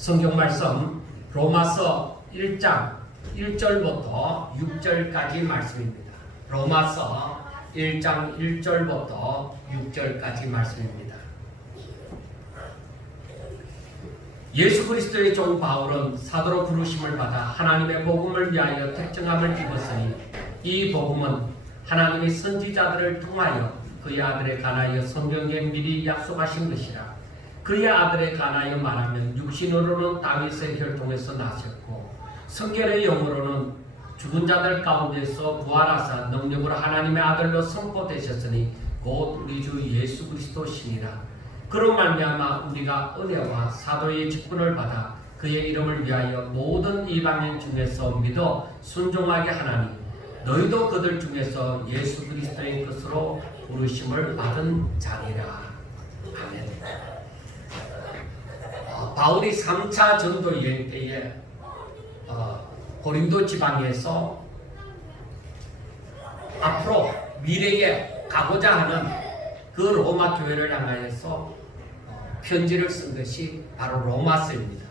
성경 말씀 로마서 1장 1절부터 6절까지 말씀입니다. 로마서 1장 1절부터 6절까지 말씀입니다. 예수 그리스도의 종 바울은 사도로 부르심을 받아 하나님의 복음을 위하여 택정함을 입었으니 이 복음은 하나님의 선지자들을 통하여 그의 아들에 관하여 성경에 미리 약속하신 것이라. 그의 아들에 관하여 말하면 육신으로는 다윗의 혈통에서 나셨고 성결의 영으로는 죽은 자들 가운데서 부활하사 능력으로 하나님의 아들로 선포되셨으니 곧 우리 주 예수 그리스도시니라. 그로 말미암아 우리가 은혜와 사도의 직분을 받아 그의 이름을 위하여 모든 이방인 중에서 믿어 순종하게 하나니 너희도 그들 중에서 예수 그리스도의 뜻으로 부르심을 받은 자니라. 아멘. 바울이 3차 전도 여행 때에 고린도 지방에서 앞으로 미래에 가고자 하는 그 로마 교회를 향하여서 편지를 쓴 것이 바로 로마서입니다.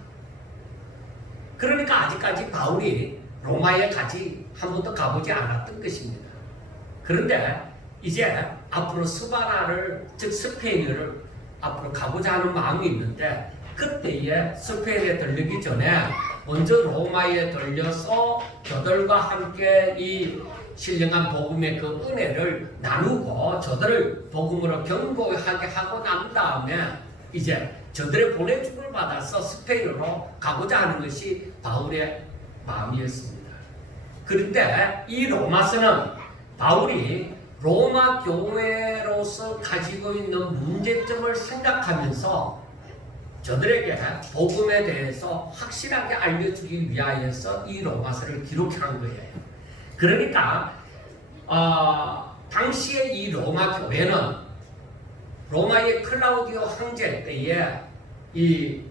그러니까 아직까지 바울이 로마에 한 번도 가보지 않았던 것입니다. 그런데 이제 앞으로 스바나를, 즉 스페인을 앞으로 가고자 하는 마음이 있는데 그때에 스페인에 들르기 전에 먼저 로마에 들려서 저들과 함께 이 신령한 복음의 그 은혜를 나누고 저들을 복음으로 경고하게 하고 난 다음에 이제 저들의 보내줌을 받아서 스페인으로 가고자 하는 것이 바울의 마음이었습니다. 그런데 이 로마서는 바울이 로마 교회로서 가지고 있는 문제점을 생각하면서 저들에게 복음에 대해서 확실하게 알려주기 위하여서 이 로마서를 기록한 거예요. 그러니까 당시에 이 로마 교회는 로마의 클라우디오 황제 때에 이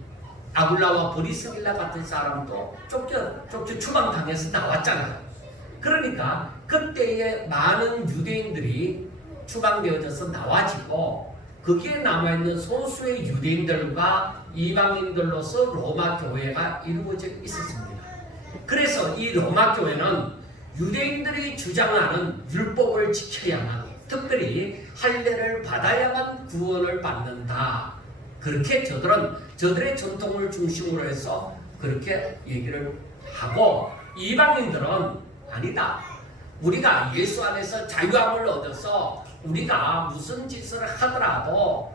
아굴라와 브리스길라 같은 사람도 쫓겨 추방당해서 나왔잖아요. 그러니까 그때에 많은 유대인들이 추방되어져서 나와지고 거기에 남아있는 소수의 유대인들과 이방인들로서 로마 교회가 이루어져 있었습니다. 그래서 이 로마 교회는 유대인들이 주장하는 율법을 지켜야만, 특별히 할례를 받아야만 구원을 받는다. 그렇게 저들의 전통을 중심으로 해서 그렇게 얘기를 하고, 이방인들은 아니다. 우리가 예수 안에서 자유함을 얻어서 우리가 무슨 짓을 하더라도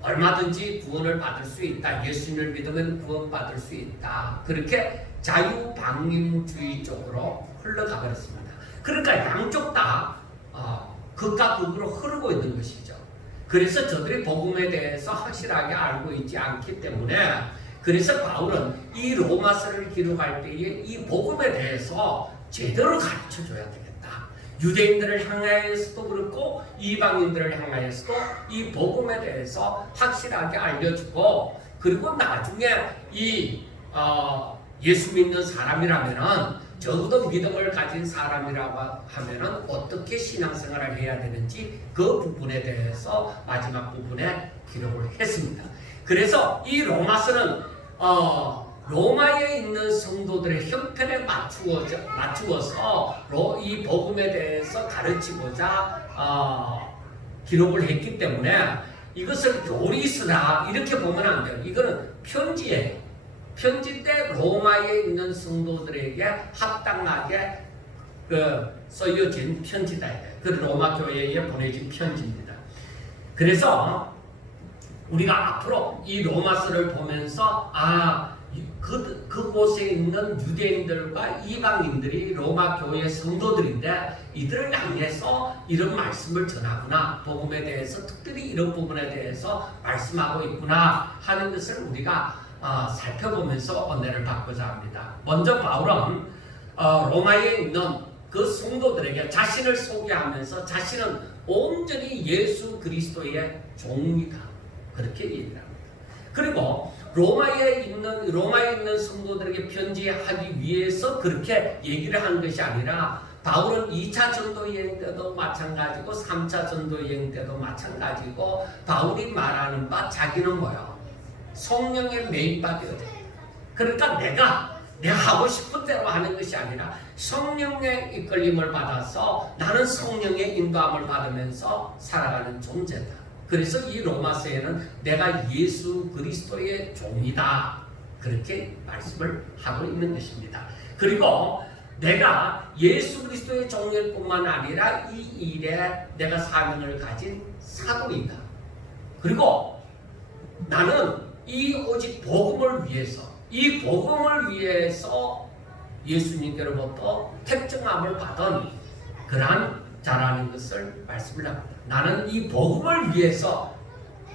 얼마든지 구원을 받을 수 있다. 예수님을 믿으면 구원받을 수 있다. 그렇게 자유방임주의 쪽으로 흘러가 버렸습니다. 그러니까 양쪽 다 극과 극으로 흐르고 있는 것이죠. 그래서 저들이 복음에 대해서 확실하게 알고 있지 않기 때문에, 그래서 바울은 이 로마서를 기록할 때에 이 복음에 대해서 제대로 가르쳐 줘야 되겠다. 유대인들을 향하여서도 그렇고 이방인들을 향하여서도 이 복음에 대해서 확실하게 알려주고, 그리고 나중에 이 예수 믿는 사람이라면은, 적어도 믿음을 가진 사람이라고 하면은 어떻게 신앙생활을 해야 되는지 그 부분에 대해서 마지막 부분에 기록을 했습니다. 그래서 이 로마서는 로마에 있는 성도들의 형편에 맞추어서 이 복음에 대해서 가르치고자 기록을 했기 때문에 이것을 요리스라 이렇게 보면 안 돼요. 이거는 편지예요. 편지 때 로마에 있는 성도들에게 합당하게 써여진 편지다. 그 로마 교회에 보내진 편지입니다. 그래서 우리가 앞으로 이 로마서를 보면서 그곳에 있는 유대인들과 이방인들이 로마 교회의 성도들인데 이들을 향해서 이런 말씀을 전하구나, 복음에 대해서 특별히 이런 부분에 대해서 말씀하고 있구나 하는 것을 우리가 살펴보면서 은혜를 받고자 합니다. 먼저 바울은 로마에 있는 그 성도들에게 자신을 소개하면서 자신은 온전히 예수 그리스도의 종이다, 그렇게 얘기를 합니다. 그리고 로마에 있는 성도들에게 편지하기 위해서 그렇게 얘기를 한 것이 아니라, 바울은 2차 전도 여행 때도 마찬가지고 3차 전도 여행 때도 마찬가지고 바울이 말하는 바 자기는 뭐요? 성령의 매인받아야 돼. 그러니까 내가 하고 싶은 대로 하는 것이 아니라 성령의 이끌림을 받아서 나는 성령의 인도함을 받으면서 살아가는 존재다. 그래서 이 로마서에는 내가 예수 그리스도의 종이다. 그렇게 말씀을 하고 있는 것입니다. 그리고 내가 예수 그리스도의 종일 뿐만 아니라 이 일에 내가 사명을 가진 사도이다. 그리고 나는 이 오직 복음을 위해서, 이 복음을 위해서 예수님께로부터 택정함을 받은 그러한 자라는 것을 말씀을 합니다. 나는 이 복음을 위해서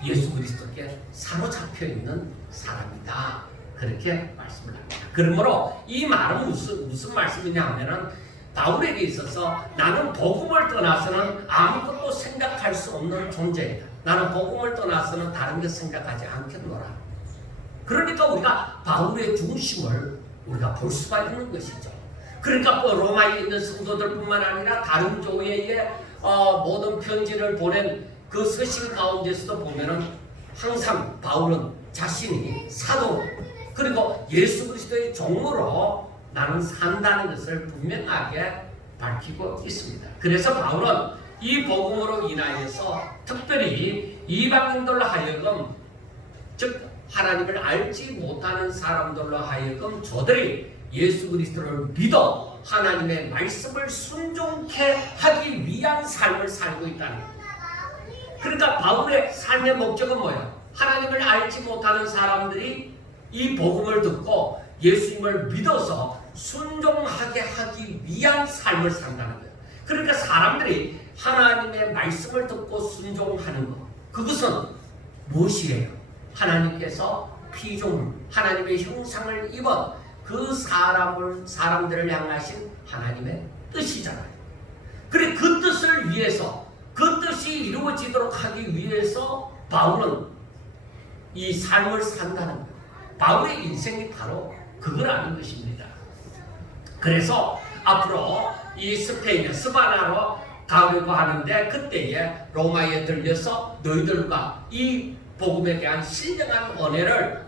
예수 그리스도께 사로잡혀 있는 사람이다. 그렇게 말씀을 합니다. 그러므로 이 말은 무슨 말씀이냐 하면은 바울에게 있어서 나는 복음을 떠나서는 아무것도 생각할 수 없는 존재이다. 나는 복음을 떠나서는 다른 것 생각하지 않겠노라. 그러니까 우리가 바울의 중심을 우리가 볼 수가 있는 것이죠. 그러니까 로마에 있는 성도들뿐만 아니라 다른 교회에 모든 편지를 보낸 그 서신 가운데서도 보면은 항상 바울은 자신이 사도 그리고 예수 그리스도의 종으로 나는 산다는 것을 분명하게 밝히고 있습니다. 그래서 바울은 이 복음으로 인하여서 특별히 이방인들로 하여금 즉 하나님을 알지 못하는 사람들로 하여금 저들이 예수 그리스도를 믿어 하나님의 말씀을 순종케 하기 위한 삶을 살고 있다는 거예요. 그러니까 바울의 삶의 목적은 뭐예요? 하나님을 알지 못하는 사람들이 이 복음을 듣고 예수님을 믿어서 순종하게 하기 위한 삶을 산다는 거예요. 그러니까 사람들이 하나님의 말씀을 듣고 순종하는 것, 그것은 무엇이에요? 하나님께서 피조물, 하나님의 형상을 입은 그 사람들을 향하신 하나님의 뜻이잖아요. 그래 그 뜻을 위해서, 그 뜻이 이루어지도록 하기 위해서 바울은 이 삶을 산다는 거예요. 바울의 인생이 바로 그걸 아는 것입니다. 그래서 앞으로 이 스페인, 스바나로 가려고 하는데 그때에 로마에 들려서 너희들과 이 복음에 대한 신령한 은혜를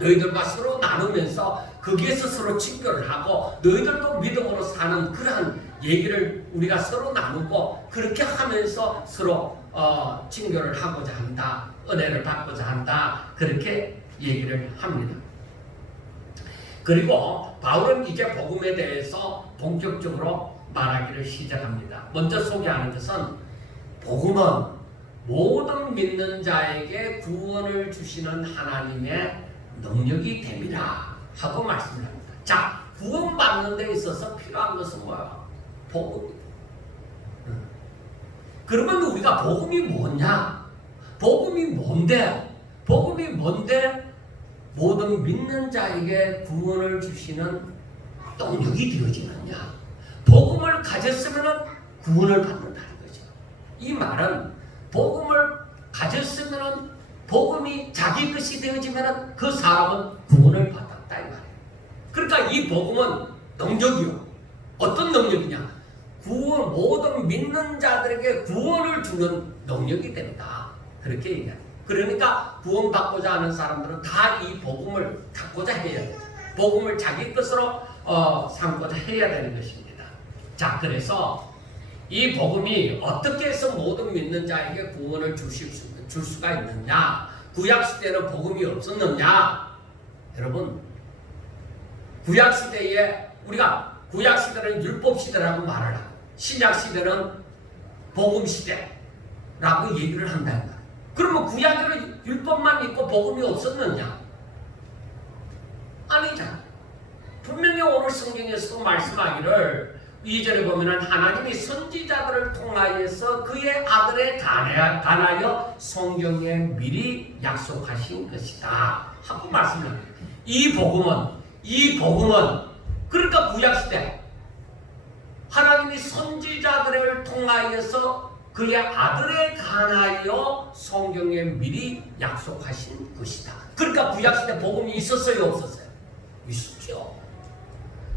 너희들과 서로 나누면서 거기에서 서로 친교를 하고 너희들도 믿음으로 사는 그러한 얘기를 우리가 서로 나누고 그렇게 하면서 서로 친교를 하고자 한다. 은혜를 받고자 한다. 그렇게 얘기를 합니다. 그리고 바울은 이제 복음에 대해서 본격적으로 말하기를 시작합니다. 먼저 소개하는 것은 복음은 모든 믿는 자에게 구원을 주시는 하나님의 능력이 됨이라 하고 말씀을 합니다. 자, 구원받는 데 있어서 필요한 것은 뭐야? 복음입니다. 그러면 우리가 복음이 뭐냐? 복음이 뭔데? 복음이 뭔데? 모든 믿는 자에게 구원을 주시는 능력이 되어지느냐? 복음을 가졌으면 구원을 받는다는 거죠. 이 말은 복음을 가졌으면 복음이 자기 것이 되어지면 그 사람은 구원을 받았다 이 말이에요. 그러니까 이 복음은 능력이요. 어떤 능력이냐? 구원, 모든 믿는 자들에게 구원을 주는 능력이 된다. 그렇게 얘기합니다. 그러니까 구원받고자 하는 사람들은 다 이 복음을 갖고자 해야 돼요. 복음을 자기 것으로 삼고자 해야 되는 것입니다. 자, 그래서 이 복음이 어떻게 해서 모든 믿는 자에게 구원을 줄 수가 있느냐? 구약시대는 복음이 없었느냐? 여러분, 구약시대에 우리가 구약시대는 율법시대라고 말을 하고 신약시대는 복음시대라고 얘기를 한다는 거예요. 그러면 구약에는 율법만 있고 복음이 없었느냐? 아니잖아. 분명히 오늘 성경에서도 말씀하기를 2절에 보면은 하나님이 선지자들을 통하여서 그의 아들에 관하여 성경에 미리 약속하신 것이다 하고 말씀합니다. 이 복음은 그러니까 구약시대 하나님이 선지자들을 통하여서 그의 아들에 관하여 성경에 미리 약속하신 것이다. 그러니까 구약시대 복음이 있었어요, 없었어요? 있었죠.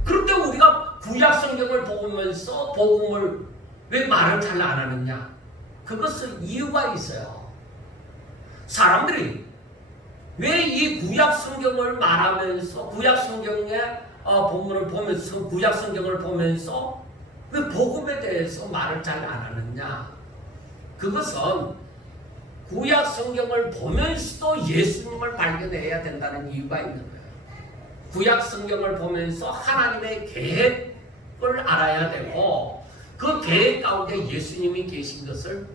그런데 우리가 구약 성경을 보면서 복음을 왜 말을 잘 안 하느냐? 그것은 이유가 있어요. 사람들이 왜 이 구약 성경을 말하면서 구약 성경의 본문을 보면서 구약 성경을 보면서 왜 복음에 대해서 말을 잘 안 하느냐? 그것은 구약 성경을 보면서도 예수님을 발견해야 된다는 이유가 있는 거예요. 구약 성경을 보면서 하나님의 계획을 알아야 되고 그 계획 가운데 예수님이 계신 것을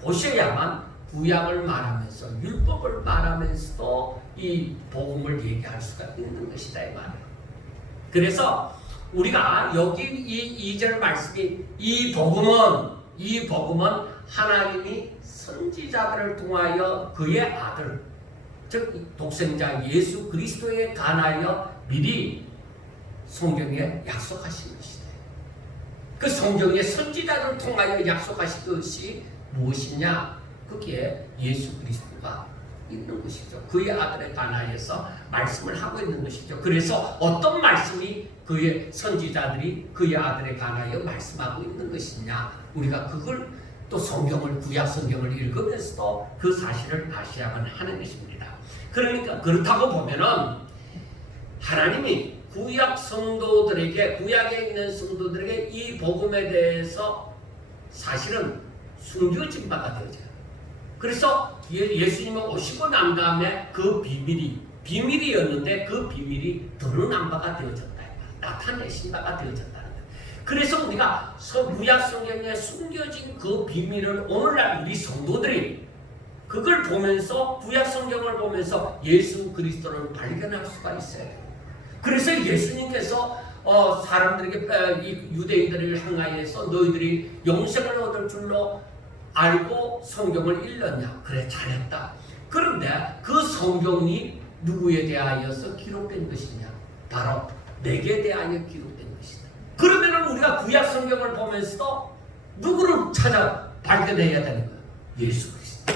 보셔야만 구약을 말하면서 율법을 말하면서도 이 복음을 얘기할 수가 있는 것이다 이 말이에요. 그래서 우리가 여기 이 2절 말씀이 이 복음은 하나님이 선지자들을 통하여 그의 아들 즉 독생자 예수 그리스도에 관하여 미리 성경에 약속하신 것이다. 그 성경의 선지자들을 통하여 약속하신 것이 무엇이냐? 그게 예수 그리스도가 있는 것이죠. 그의 아들에 관하여서 말씀을 하고 있는 것이죠. 그래서 어떤 말씀이 그의 선지자들이 그의 아들에 관하여 말씀하고 있는 것이냐? 우리가 그걸 또 성경을 구약 성경을 읽으면서도 그 사실을 아셔야만 하는 것입니다. 그러니까 그렇다고 보면은 하나님이 구약 성도들에게 구약에 있는 성도들에게 이 복음에 대해서 사실은 숨겨진 바가 되어져요. 그래서 예수님이 오시고 난 다음에 그 비밀이었는데 그 비밀이 드러난 바가 되어졌다. 나타내신 바가 되어졌다는 거예요. 그래서 우리가 구약 성경에 숨겨진 그 비밀을 오늘날 우리 성도들이 그걸 보면서 구약 성경을 보면서 예수 그리스도를 발견할 수가 있어요. 그래서 예수님께서 사람들에게 유대인들을 향하여서 너희들이 영생을 얻을 줄로 알고 성경을 읽었냐? 그래 잘했다. 그런데 그 성경이 누구에 대하여서 기록된 것이냐? 바로 내게 대하여 기록된 것이다. 그러면 우리가 구약 성경을 보면서도 누구를 찾아 발견해야 되는 거야? 예수 그리스도.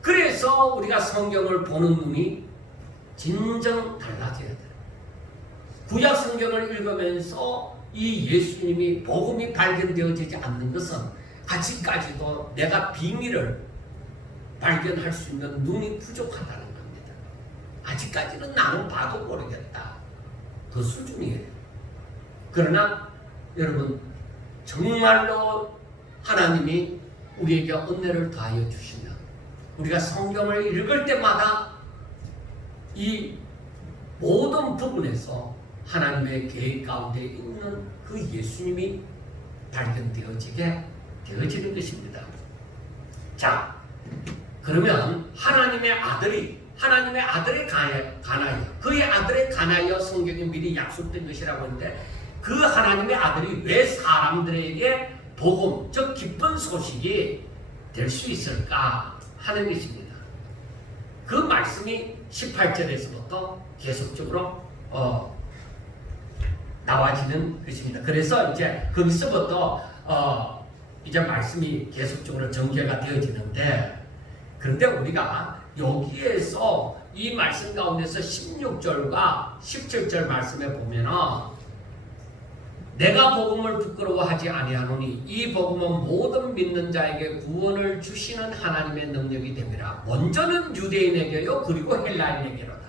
그래서 우리가 성경을 보는 눈이 진정 달라져야 돼. 구약 성경을 읽으면서 이 예수님이 복음이 발견되어지지 않는 것은 아직까지도 내가 비밀을 발견할 수 있는 눈이 부족하다는 겁니다. 아직까지는 나는 봐도 모르겠다. 그 수준이에요. 그러나 여러분 정말로 하나님이 우리에게 은혜를 더하여 주시면 우리가 성경을 읽을 때마다 이 모든 부분에서 하나님의 계획 가운데 있는 그 예수님이 발견되어지게 되어지는 것입니다. 자, 그러면 하나님의 아들에 관하여 그의 아들에 관하여 성경이 미리 약속된 것이라고 하는데 그 하나님의 아들이 왜 사람들에게 복음, 즉 기쁜 소식이 될 수 있을까 하는 것입니다. 그 말씀이 18절에서부터 계속적으로 나와지는 것입니다. 그래서 이제 거기서부터 이제 말씀이 계속적으로 전개가 되어지는데 그런데 우리가 여기에서 이 말씀 가운데서 16절과 17절 말씀에 보면은 내가 복음을 부끄러워하지 아니하노니 이 복음은 모든 믿는 자에게 구원을 주시는 하나님의 능력이 됨이라. 먼저는 유대인에게요 그리고 헬라인에게로다.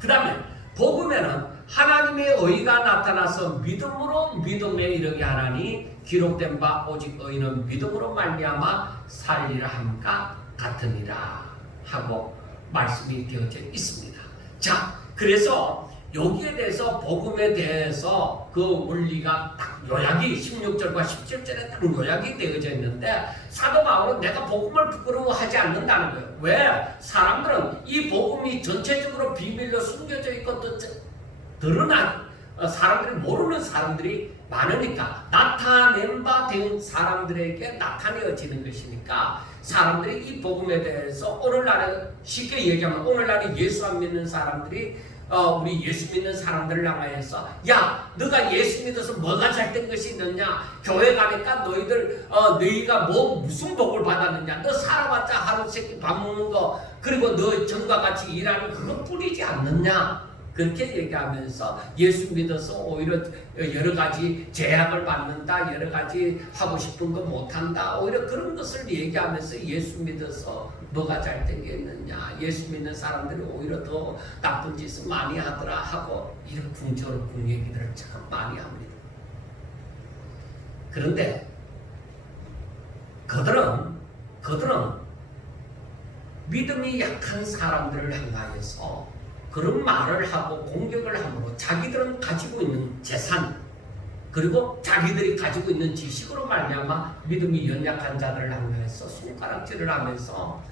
그 다음에 복음에는 하나님의 의가 나타나서 믿음으로 믿음에 이르게 하나니 기록된 바 오직 의인은 믿음으로 말미암아 살리라 함과 같으니라 하고 말씀이 되어져 있습니다. 자, 그래서 여기에 대해서 복음에 대해서 그 원리가 딱 요약이 16절과 17절에 딱 요약이 되어져 있는데 사도 바울은 내가 복음을 부끄러워하지 않는다는 거예요. 왜? 사람들은 이 복음이 전체적으로 비밀로 숨겨져 있고 또 드러난 사람들이 모르는 사람들이 많으니까 나타낸 바 된 사람들에게 나타내어지는 것이니까 사람들이 이 복음에 대해서 오늘날에 쉽게 얘기하면 오늘날에 예수 안 믿는 사람들이 우리 예수 믿는 사람들을 향하여서 야 너가 예수 믿어서 뭐가 잘된 것이 있느냐 교회 가니까 너희가 무슨 복을 받았느냐 너 살아봤자 하루 세끼 밥 먹는 거 그리고 너 전과 같이 일하는 그것뿐이지 않느냐 그렇게 얘기하면서 예수 믿어서 오히려 여러 가지 제약을 받는다, 여러 가지 하고 싶은 거 못한다, 오히려 그런 것을 얘기하면서 예수 믿어서 뭐가 잘 되겠느냐, 예수 믿는 사람들이 오히려 더 나쁜 짓을 많이 하더라 하고 이런 궁 얘기들을 참 많이 합니다. 그런데 그들은 믿음이 약한 사람들을 향하여서 그런 말을 하고 공격을 함으로 자기들은 가지고 있는 재산 그리고 자기들이 가지고 있는 지식으로 말미암아 믿음이 연약한 자들을 향해서 손가락질을 하면서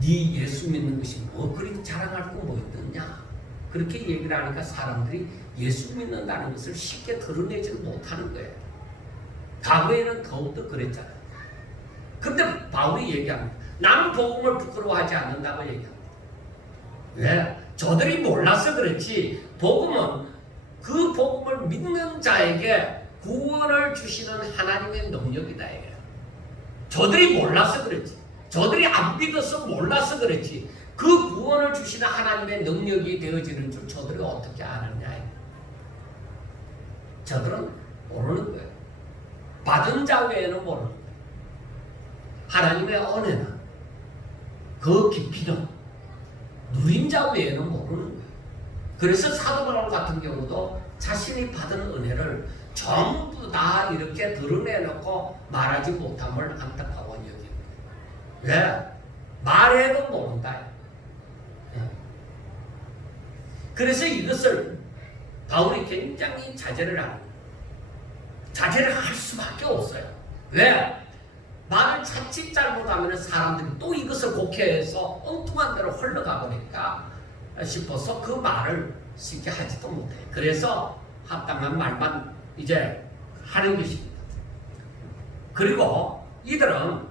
네 예수 믿는 것이 뭐 그리 자랑할 거 뭐 있느냐, 그렇게 얘기를 하니까 사람들이 예수 믿는다는 것을 쉽게 드러내지를 못하는 거예요. 과거에는 더욱더 그랬잖아요. 근데 바울이 얘기합니다. 나는 복음을 부끄러워하지 않는다고 얘기합니다. 왜? 저들이 몰라서 그렇지 복음은 그 복음을 믿는 자에게 구원을 주시는 하나님의 능력이다. 저들이 몰라서 그렇지, 저들이 안 믿어서 몰라서 그렇지 그 구원을 주시는 하나님의 능력이 되어지는 줄 저들이 어떻게 아느냐. 저들은 모르는 거예요. 받은 자 외에는 모르는 거예요. 하나님의 은혜는 그 깊이는 누린 자 외에는 모르는 거예요. 그래서 사도 바울 같은 경우도 자신이 받은 은혜를 전부 다 이렇게 드러내놓고 말하지 못함을 안타까워 여깁니다. 왜? 말해도 모른다. 그래서 이것을 바울이 굉장히 자제를 합니다. 자제를 할 수밖에 없어요. 왜? 말을 자칫 잘못하면 사람들이 또 이것을 곡해해서 엉뚱한 대로 흘러가 버릴까 싶어서 그 말을 쉽게 하지도 못해요. 그래서 합당한 말만 이제 하는 것입니다. 그리고 이들은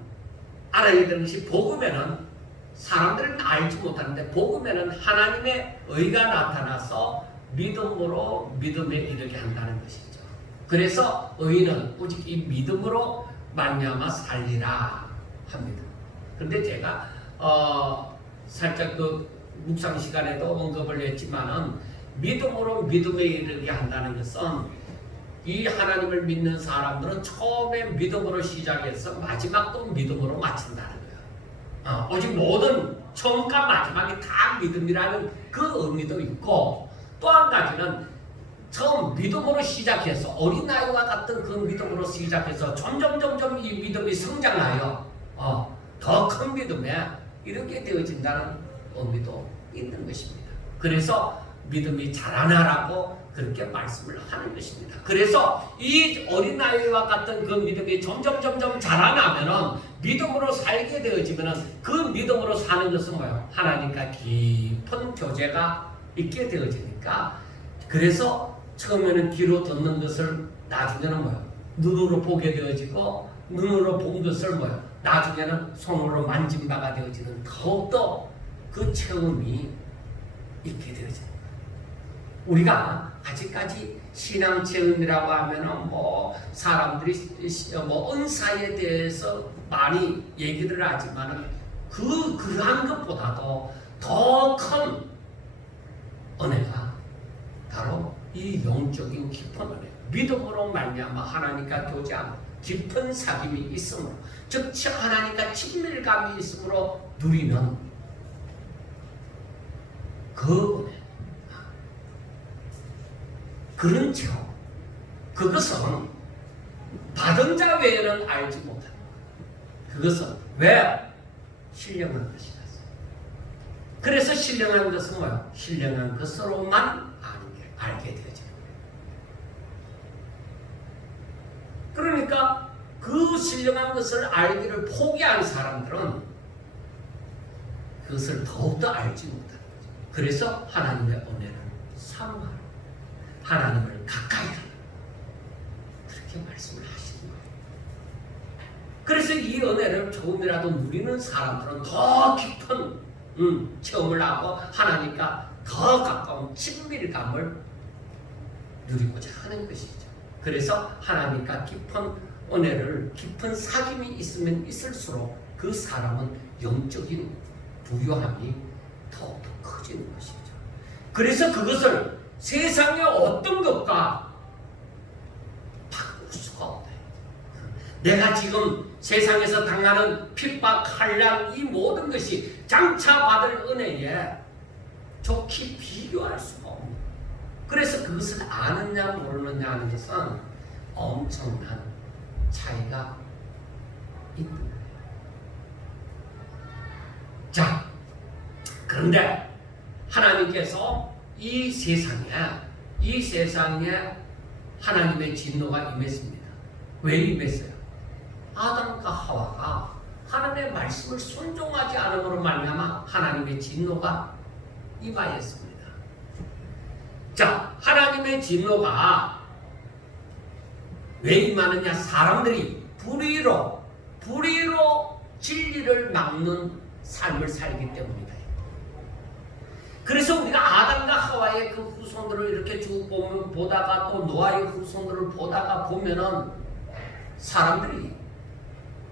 알아야 되는 것이 복음에는 사람들은 알지 못하는데 복음에는 하나님의 의가 나타나서 믿음으로 믿음에 이르게 한다는 것이죠. 그래서 의는 오직 이 믿음으로 말미암아 살리라 합니다. 그런데 제가 살짝 그 묵상 시간에도 언급을 했지만은 믿음으로 믿음에 이르게 한다는 것은 이 하나님을 믿는 사람들은 처음에 믿음으로 시작해서 마지막도 믿음으로 마친다는 거예요. 오직 모든 처음과 마지막이 다 믿음이라는 그 의미도 있고, 또 한 가지는 처음 믿음으로 시작해서 어린아이와 같은 그 믿음으로 시작해서 점점 이 믿음이 성장하여 더 큰 믿음에 이렇게 되어진다는 의미도 있는 것입니다. 그래서 믿음이 자라나라고 그렇게 말씀을 하는 것입니다. 그래서 이 어린아이와 같은 그 믿음이 점점 자라나면은 믿음으로 살게 되어지면은 그 믿음으로 사는 것은 뭐예요? 하나님과 깊은 교제가 있게 되어지니까, 그래서 처음에는 귀로 듣는 것을 나중에는 뭐예요? 눈으로 보게 되어지고, 눈으로 본 것을 뭐예요? 나중에는 손으로 만진 바가 되어지는 더욱더 그 체험이 있게 되어집니다. 우리가 아직까지 신앙 체험이라고 하면은 뭐 사람들이 뭐 은사에 대해서 많이 얘기를 하지만은 그러한 것보다도 더 큰 은혜가 바로 이 영적인 깊은 은혜, 믿음으로 말미암아 하나님과 교제하는 깊은 사귐이 있으므로, 즉 하나님과 친밀감이 있으므로 누리는 그 은혜, 그런 체험, 그것은 받은 자 외에는 알지 못합니다. 그것은 왜? 신령한 것이라서. 그래서 신령한 것은 뭐야? 신령한 것으로만 알게 되어지는 거예요. 그러니까 그 신령한 것을 알기를 포기한 사람들은 그것을 더욱더 알지 못하는 거죠. 그래서 하나님의 은혜를 사모하라, 하나님을 가까이 하라, 그렇게 말씀을 하시는 거예요. 그래서 이 은혜를 조금이라도 누리는 사람들은 더 깊은 체험을 하고 하나님과 더 가까운 친밀감을 누리고자 하는 것이죠. 그래서 하나님과 깊은 은혜를, 깊은 사귐이 있으면 있을수록 그 사람은 영적인 부요함이 더욱더 커지는 것이죠. 그래서 그것을 세상의 어떤 것과 바꿀 수가 없다. 내가 지금 세상에서 당하는 핍박, 환난 이 모든 것이 장차 받을 은혜에 좋게 비교할 수가 없는. 그래서 그것을 아느냐 모르느냐 하는 것은 엄청난 차이가 있는 거예요. 자, 그런데 하나님께서 이 세상에 하나님의 진노가 임했습니다. 왜 임했어요? 아담과 하와가 하나님의 말씀을 순종하지 않음으로 말미암아 하나님의 진노가 임하였습니다. 자, 하나님의 진노가 왜 임하느냐? 사람들이 불의로 진리를 막는 삶을 살기 때문이다. 그래서 우리가 아담과 하와의 그 후손들을 이렇게 쭉 보다가 또 노아의 후손들을 보다가 보면은 사람들이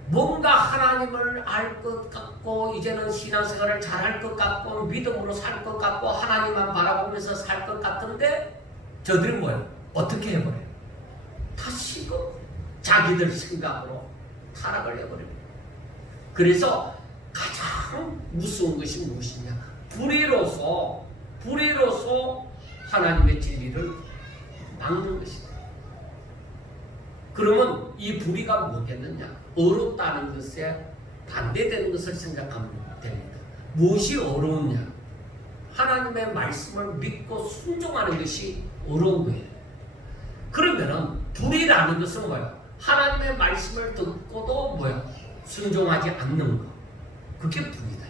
뭔가 하나님을 알 것 같고 이제는 신앙생활을 잘할 것 같고 믿음으로 살 것 같고 하나님만 바라보면서 살 것 같은데 저들이 뭐예요? 어떻게 해버려요? 다시금 자기들 생각으로 타락을 해버립니다. 그래서 가장 무서운 것이 무엇이냐? 불의로서 하나님의 진리를 막는 것이다. 그러면 이 불의가 뭐겠느냐? 어렵다는 것에 반대되는 것을 생각하면 됩니다. 무엇이 어려우냐? 하나님의 말씀을 믿고 순종하는 것이 어려운 거예요. 그러면은 불의라는 것은 뭐예요? 하나님의 말씀을 듣고도 뭐예요? 순종하지 않는 거. 그게 불의다.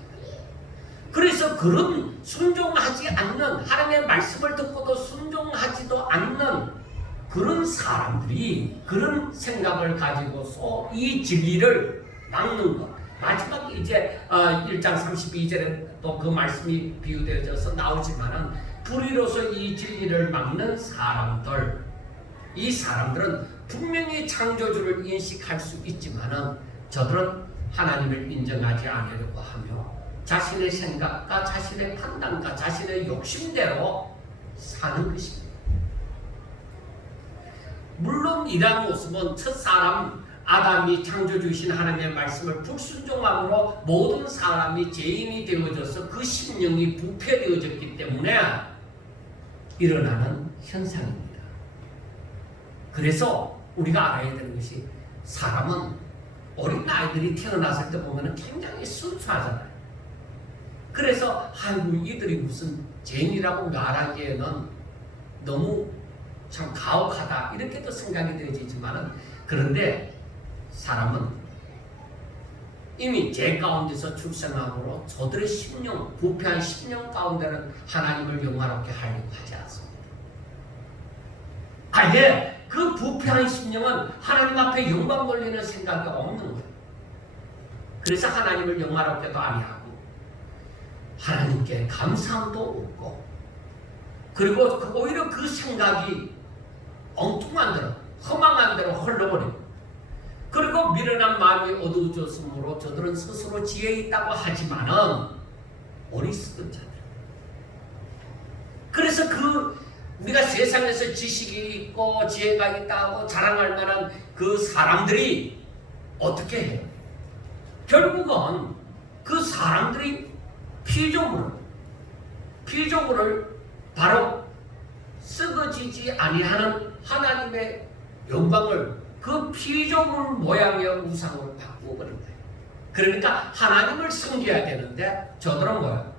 그래서 그런 순종하지 않는 하나님의 말씀을 듣고도 순종하지도 않는 그런 사람들이 그런 생각을 가지고서 이 진리를 막는 것. 마지막에 이제 1장 32절에 또 그 말씀이 비유되어져서 나오지만은 불의로서 이 진리를 막는 사람들, 이 사람들은 분명히 창조주를 인식할 수 있지만은 저들은 하나님을 인정하지 않으려고 하며 자신의 생각과 자신의 판단과 자신의 욕심대로 사는 것입니다. 물론 이러한 모습은 첫사람 아담이 창조주이신 하나님의 말씀을 불순종함으로 모든 사람이 죄인이 되어져서 그 심령이 부패되어졌기 때문에 일어나는 현상입니다. 그래서 우리가 알아야 되는 것이 사람은 어린 아이들이 태어났을 때 보면 굉장히 순수하잖아요. 그래서 아이고 이들이 무슨 죄인이라고 말하기에는 너무 참 가혹하다 이렇게도 생각이 되어지지만은 그런데 사람은 이미 죄 가운데서 출생함으로 저들의 심령, 부패한 심령 가운데는 하나님을 영화롭게 하려고 하지 않습니다. 아예 그 부패한 심령은 하나님 앞에 영광 돌리는 생각이 없는 거예요. 그래서 하나님을 영화롭게도 아니하고 하나님께 감사함도 없고 그리고 오히려 그 생각이 엉뚱한 대로 허망한 대로 흘러버리고 그리고 미련한 마음이 어두워졌으므로 저들은 스스로 지혜 있다고 하지만은 어리석은 자들. 그래서 우리가 세상에서 지식이 있고 지혜가 있다고 자랑할 만한 그 사람들이 어떻게 해요? 결국은 그 사람들이 피조물을 바로 썩어지지 아니하는 하나님의 영광을 그 피조물 모양의 우상으로 바꾸어버린다. 그러니까 하나님을 섬겨야 되는데 저들은 뭐야?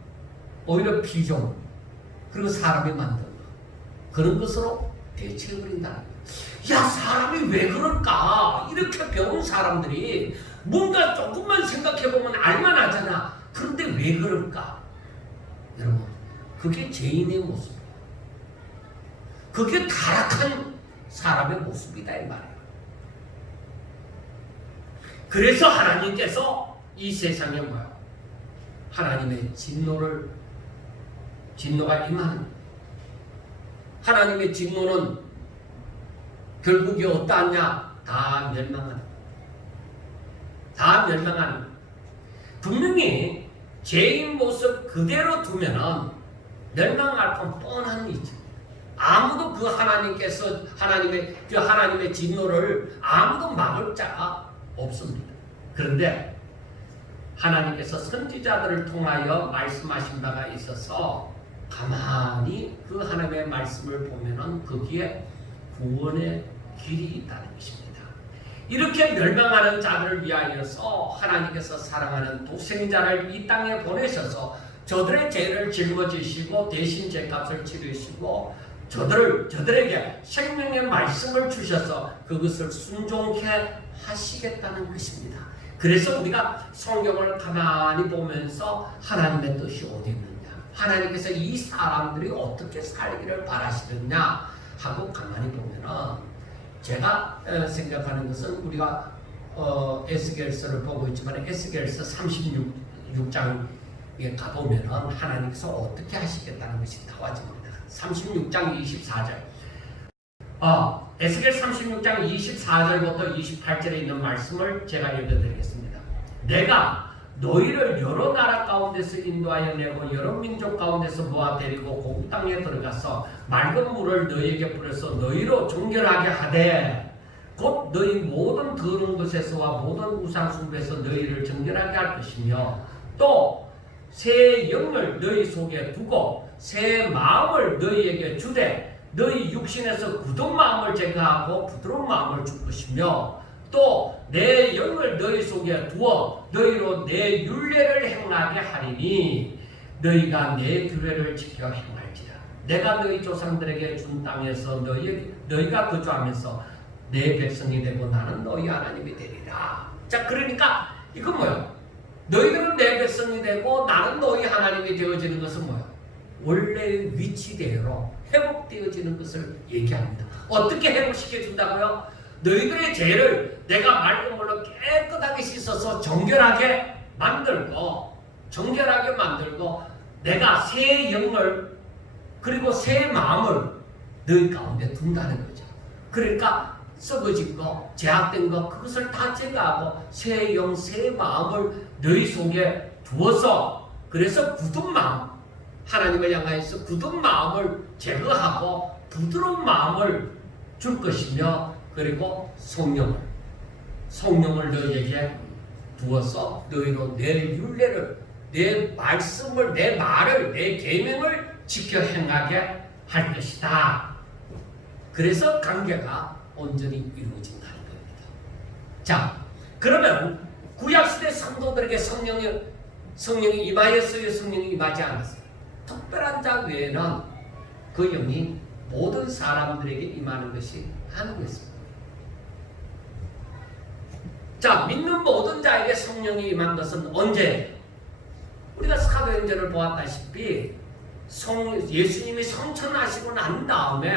오히려 피조물 그리고 사람이 만든 거 그런 것으로 대체해버린다는 거야. 야 사람이 왜 그럴까? 이렇게 배운 사람들이 뭔가 조금만 생각해보면 알만하잖아. 그런데 왜 그럴까? 여러분 그게 죄인의 모습이야. 그게 타락한 사람의 모습이다 이 말이에요. 그래서 하나님께서 이 세상에 뭐야? 하나님의 진노가 임하는 하나님의 진노는 결국이 어떠하냐? 다 멸망하는 분명히 죄인 모습 그대로 두면은 멸망할 건 뻔한 일이죠. 아무도 그 하나님의 진노를 아무도 막을 자가 없습니다. 그런데 하나님께서 선지자들을 통하여 말씀하신 바가 있어서 가만히 그 하나님의 말씀을 보면은 거기에 구원의 길이 있다는 것입니다. 이렇게 멸망하는 자들을 위하여서 하나님께서 사랑하는 독생자를 이 땅에 보내셔서 저들의 죄를 짊어지시고 대신 죄값을 치르시고 저들에게 생명의 말씀을 주셔서 그것을 순종케 하시겠다는 것입니다. 그래서 우리가 성경을 가만히 보면서 하나님의 뜻이 어디 있느냐, 하나님께서 이 사람들이 어떻게 살기를 바라시느냐 하고 가만히 보면은 제가 생각하는 것은 우리가 에스겔서를 보고 있지만 에스겔서 36장에 가보면은 하나님께서 어떻게 하시겠다는 것이 나와집니다. 36장 24절. 에스겔 36장 24절부터 28절에 있는 말씀을 제가 읽어드리겠습니다. 내가 너희를 여러 나라 가운데서 인도하여 내고 여러 민족 가운데서 모아 데리고 고국 땅에 들어가서 맑은 물을 너희에게 뿌려서 너희로 정결하게 하되 곧 너희 모든 더러운 것에서와 모든 우상 숭배에서 너희를 정결하게 할 것이며 또 새 영을 너희 속에 두고 새 마음을 너희에게 주되 너희 육신에서 굳은 마음을 제거하고 부드러운 마음을 줄 것이며 또 내 영을 너희 속에 두어 너희로 내 율례를 행하게 하리니 너희가 내 규례를 지켜 행할지라. 내가 너희 조상들에게 준 땅에서 너희가 거주하면서 내 백성이 되고 나는 너희 하나님이 되리라. 자, 그러니까 이건 뭐야? 너희들은 내 백성이 되고 나는 너희 하나님이 되어지는 것은 뭐야? 원래의 위치대로 회복되어지는 것을 얘기합니다. 어떻게 회복시켜준다고요? 너희들의 죄를 내가 맑은 물로 깨끗하게 씻어서 정결하게 만들고 내가 새 영을 그리고 새 마음을 너희 가운데 둔다는 거죠. 그러니까 썩어진 거, 제약된 거 그것을 다 제거하고 새 영, 새 마음을 너희 속에 두어서 그래서 굳은 마음, 하나님을 향하여서 굳은 마음을 제거하고 부드러운 마음을 줄 것이며 그리고 성령을 너희에게 두어서 너희로 내 율례를, 내 말씀을, 내 말을, 내 계명을 지켜 행하게 할 것이다. 그래서 관계가 온전히 이루어진다는 겁니다. 자, 그러면 구약시대 성도들에게 성령이 임하였어요? 성령이 임하지 않았어요? 특별한 자 외에는 그 영이 모든 사람들에게 임하는 것이 아니겠습니다. 자, 믿는 모든 자에게 성령이 임한 것은 언제? 우리가 사도행전을 보았다시피 예수님이 성천하시고 난 다음에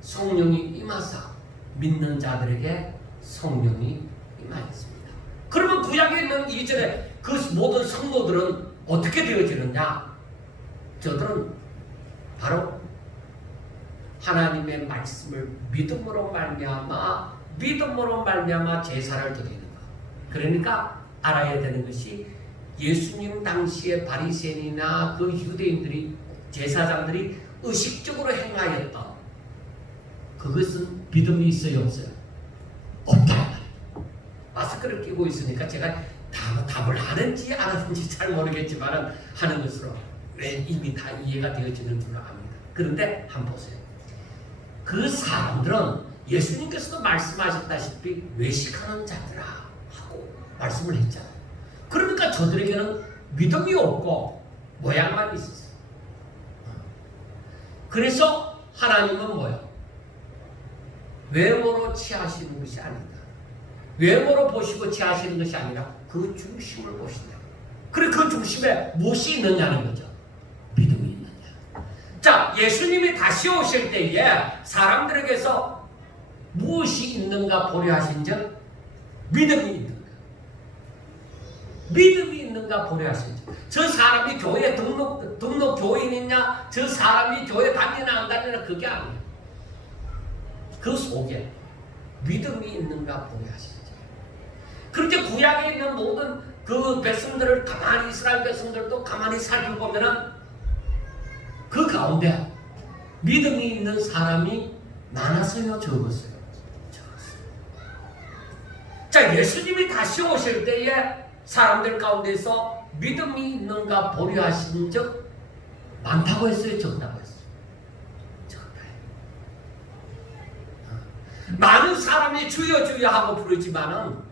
성령이 임하사 믿는 자들에게 성령이 임하였습니다. 그러면 구약에 있는 이전에 그 모든 성도들은 어떻게 되어지느냐? 저들은 바로 하나님의 말씀을 믿음으로 말미암아 제사를 드리는 것. 그러니까 알아야 되는 것이 예수님 당시에 바리새인이나 그 유대인들이 제사장들이 의식적으로 행하였던 그것은 믿음이 있어요, 없어요? 없다. 마스크를 끼고 있으니까 제가 답을 하는지 안 하는지 잘 모르겠지만 하는 것으로 왜 이미 다 이해가 되어지는 줄 압니다. 그런데 한번 보세요. 그 사람들은 예수님께서도 말씀하셨다시피 외식하는 자들아 하고 말씀을 했잖아요. 그러니까 저들에게는 믿음이 없고 모양만 있었어요. 그래서 하나님은 뭐예요? 외모로 취하시는 것이 아니다. 외모로 보시고 취하시는 것이 아니라 그 중심을 보신다. 그래, 그 중심에 무엇이 있느냐는 거죠. 믿음이 있느냐. 자, 예수님이 다시 오실 때에 사람들에게서 무엇이 있는가 보려 하신 적? 믿음이 있는가. 믿음이 있는가 보려 하신 적. 저 사람이 교회 등록 교인이냐, 저 사람이 교회 다니나 안 다니나 그게 아니에요. 그 속에 믿음이 있는가 보려 하신 적. 그런데 구약에 있는 모든 그 백성들을 가만히, 이스라엘 백성들도 가만히 살펴보면은 그 가운데 믿음이 있는 사람이 많았어요, 적었어요? 적었어요. 자, 예수님이 다시 오실 때에 사람들 가운데서 믿음이 있는가 보려 하신 적 많다고 했어요, 적다고 했어요? 적다. 많은 사람이 주여 주여 하고 부르지만은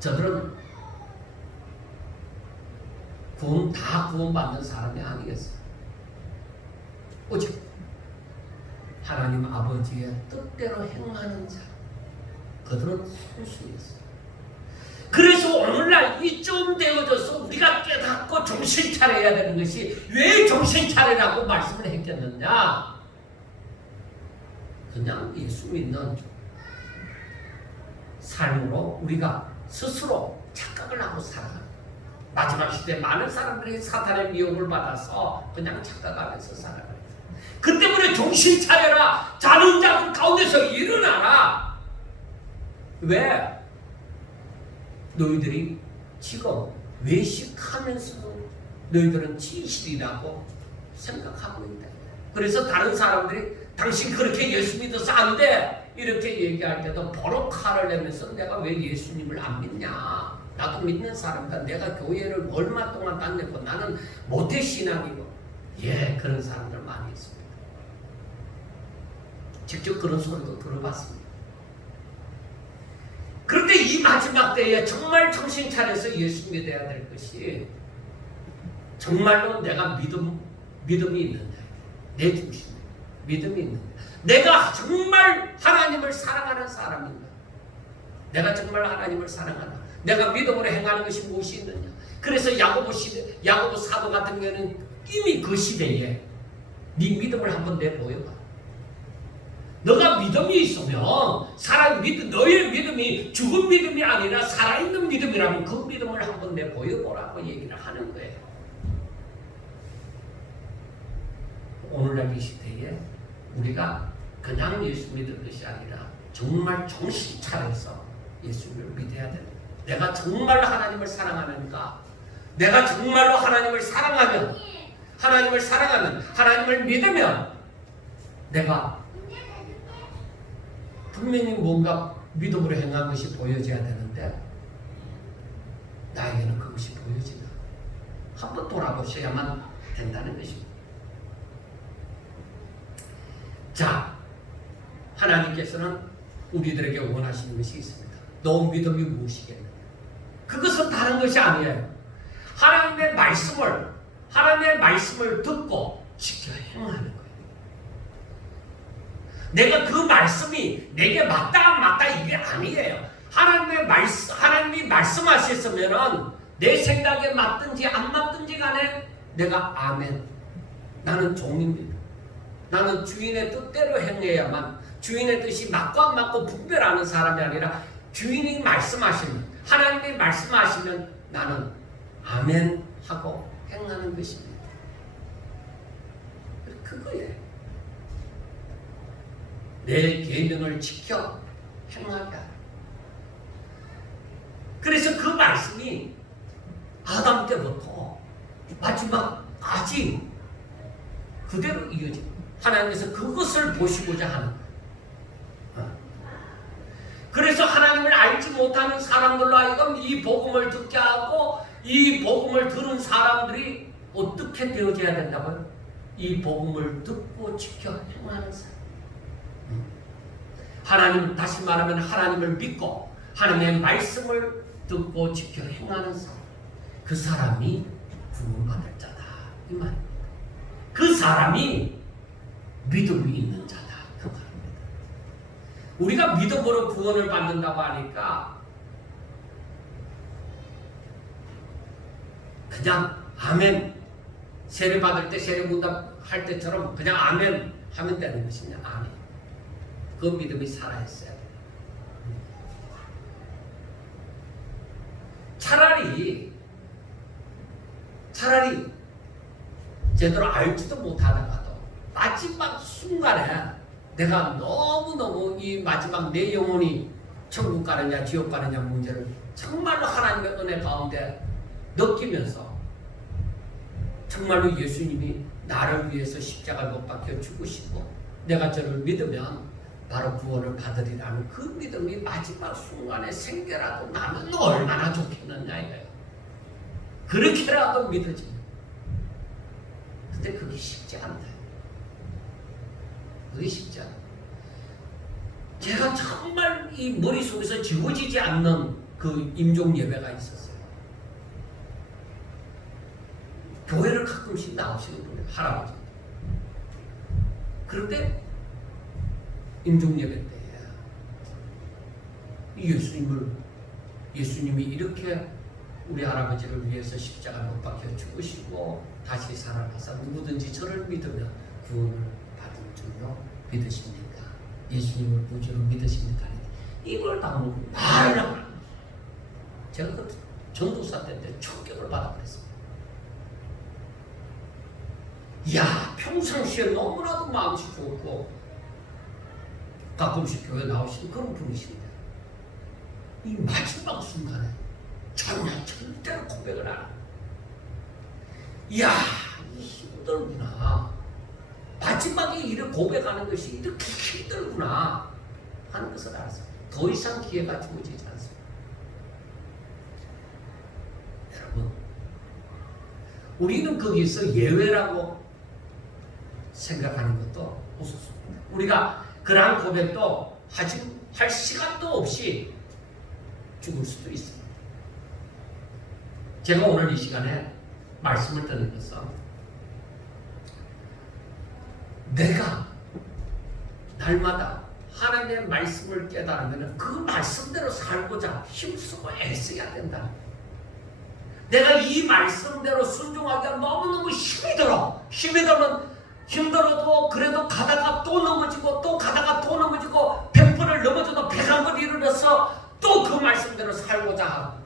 저들은 구원받는 사람이 아니겠어요. 오직 하나님 아버지의 뜻대로 행하는 자람, 그들은 소수였어요. 그래서 오늘날 이쯤 되어져서 우리가 깨닫고 정신 차려야 되는 것이, 왜 정신 차리라고 말씀을 했겠느냐? 그냥 예수 믿는 삶으로 우리가 스스로 착각을 하고 살아갑니다. 마지막 시대에 많은 사람들이 사탄의 미혹을 받아서 그냥 착각하면서 살아갑니다. 그 때문에 정신 차려라. 자는 자들 가운데서 일어나라. 왜? 너희들이 지금 외식하면서도 너희들은 진실이라고 생각하고 있다. 그래서 다른 사람들이 당신 그렇게 예수 믿어서 안 돼, 이렇게 얘기할 때도 버럭 화를 내면서 내가 왜 예수님을 안 믿냐, 나도 믿는 사람이다, 내가 교회를 얼마 동안 다녔고 나는 모태신앙이고, 예, 그런 사람들 많이 있습니다. 직접 그런 소리도 들어봤습니다. 그런데 이 마지막 때에 정말 정신 차려서 예수 믿어야 될 것이, 정말로 내가 믿음이 있는 자예요. 내 중심에 믿음이 있는 자예요. 내가 정말 하나님을 사랑하는 사람인가? 내가 정말 하나님을 사랑하나? 내가 믿음으로 행하는 것이 무엇이 있느냐? 그래서 야고보 사도 같은 경우는 이미 그 시대에 네 믿음을 한번 내보여봐. 너가 믿음이 있으면, 너의 믿음이 죽은 믿음이 아니라 살아있는 믿음이라면 그 믿음을 한번 내보여보라고 얘기를 하는 거예요. 오늘날 이 시대에 우리가 그냥 예수 믿을 것이 아니라 정말 정신 차려서 예수를 믿어야 됩니다. 내가 정말로 하나님을 사랑하는가? 내가 정말로 하나님을 사랑하면, 하나님을 믿으면 내가 분명히 뭔가 믿음으로 행한 것이 보여져야 되는데 나에게는 그것이 보여지나? 한번 돌아보셔야만 된다는 것입니다. 자, 하나님께서는 우리들에게 원하시는 것이 있습니다. 너 믿음이 무엇이겠느냐? 그것은 다른 것이 아니에요. 하나님의 말씀을 듣고 지켜 행하는 거예요. 내가 그 말씀이 내게 맞다 안 맞다 이게 아니에요. 하나님이 말씀하셨으면은 내 생각에 맞든지 안 맞든지 간에 내가 아멘, 나는 종입니다, 나는 주인의 뜻대로 행해야만, 주인의 뜻이 맞고 안 맞고 분별하는 사람이 아니라 주인이 말씀하시면, 하나님이 말씀하시면 나는 아멘 하고 행하는 것입니다. 그거예요. 내 계명을 지켜 행하게 하라. 그래서 그 말씀이 아담 때부터 마지막까지 그대로 이어집니다. 하나님께서 그것을 보시고자 하는 거예요. 그래서 하나님을 알지 못하는 사람들로 하여금 이 복음을 듣게 하고, 이 복음을 들은 사람들이 어떻게 되어져야 된다고요? 이 복음을 듣고 지켜 행하는 사람. 다시 말하면 하나님을 믿고 하나님의 말씀을 듣고 지켜 행하는 사람, 그 사람이 구원받을 자다, 이 말입니다. 그 사람이 믿음이 있는 자다, 그 말입니다. 우리가 믿음으로 구원을 받는다고 하니까 그냥 아멘, 세례 받을 때 세례 문답할 때처럼 그냥 아멘 하면 되는 것이냐? 아멘. 그 믿음이 살아있어야 돼요. 차라리 제대로 알지도 못하다가도 마지막 순간에 내가 너무너무 이 마지막 내 영혼이 천국 가느냐 지옥 가느냐 문제를 정말로 하나님의 은혜 가운데 느끼면서 정말로 예수님이 나를 위해서 십자가를 못 박혀 죽으시고 내가 저를 믿으면 바로 구원을 받으리라는 그 믿음이 마지막 순간에 생겨라도 나면 얼마나 좋겠느냐 이거예요. 그렇게라도 믿어지면. 근데 그게 쉽지 않다. 그게 쉽지 않다. 제가 정말 이 머릿속에서 지워지지 않는 그 임종 예배가 있었어요. 교회를 가끔씩 나오시는 분이에요. 할아버지. 그런데 임종 예배 때 예수님이 이렇게 우리 할아버지를 위해서 십자가 못 박혀 죽으시고 다시 살아나서 누구든지 저를 믿으면 구원을 받을 줄로 믿으십니까? 예수님을 구주로 믿으십니까? 이걸 당하고 말을 안 합니다. 제가 그 전도사 때 충격을 받아버렸습니다. 이야, 평상시에 너무나도 마음이 좋고 가끔씩 교회 나오시는 그런 분이신데 이 마지막 순간에 전혀 절대로 고백을 안 합니다. 이야, 힘들구나. 마지막에 이를 고백하는 것이 이렇게 힘들구나 하는 것을 알았어요. 더 이상 기회가 주어지지 않습니다. 여러분, 우리는 거기서 예외라고 생각하는 것도 없었습니다. 우리가 그러한 고백도 할 시간도 없이 죽을 수도 있습니다. 제가 오늘 이 시간에 말씀을 드리는 것은 내가 날마다 하나님의 말씀을 깨달으면 그 말씀대로 살고자 힘쓰고 애써야 된다. 내가 이 말씀대로 순종하기가 너무너무 힘이 들어. 힘들어도 그래도 가다가 또 넘어지고 또 가다가 또 넘어지고 100번을 넘어져도 101번 일어나서 또 그 말씀대로 살고자 하고,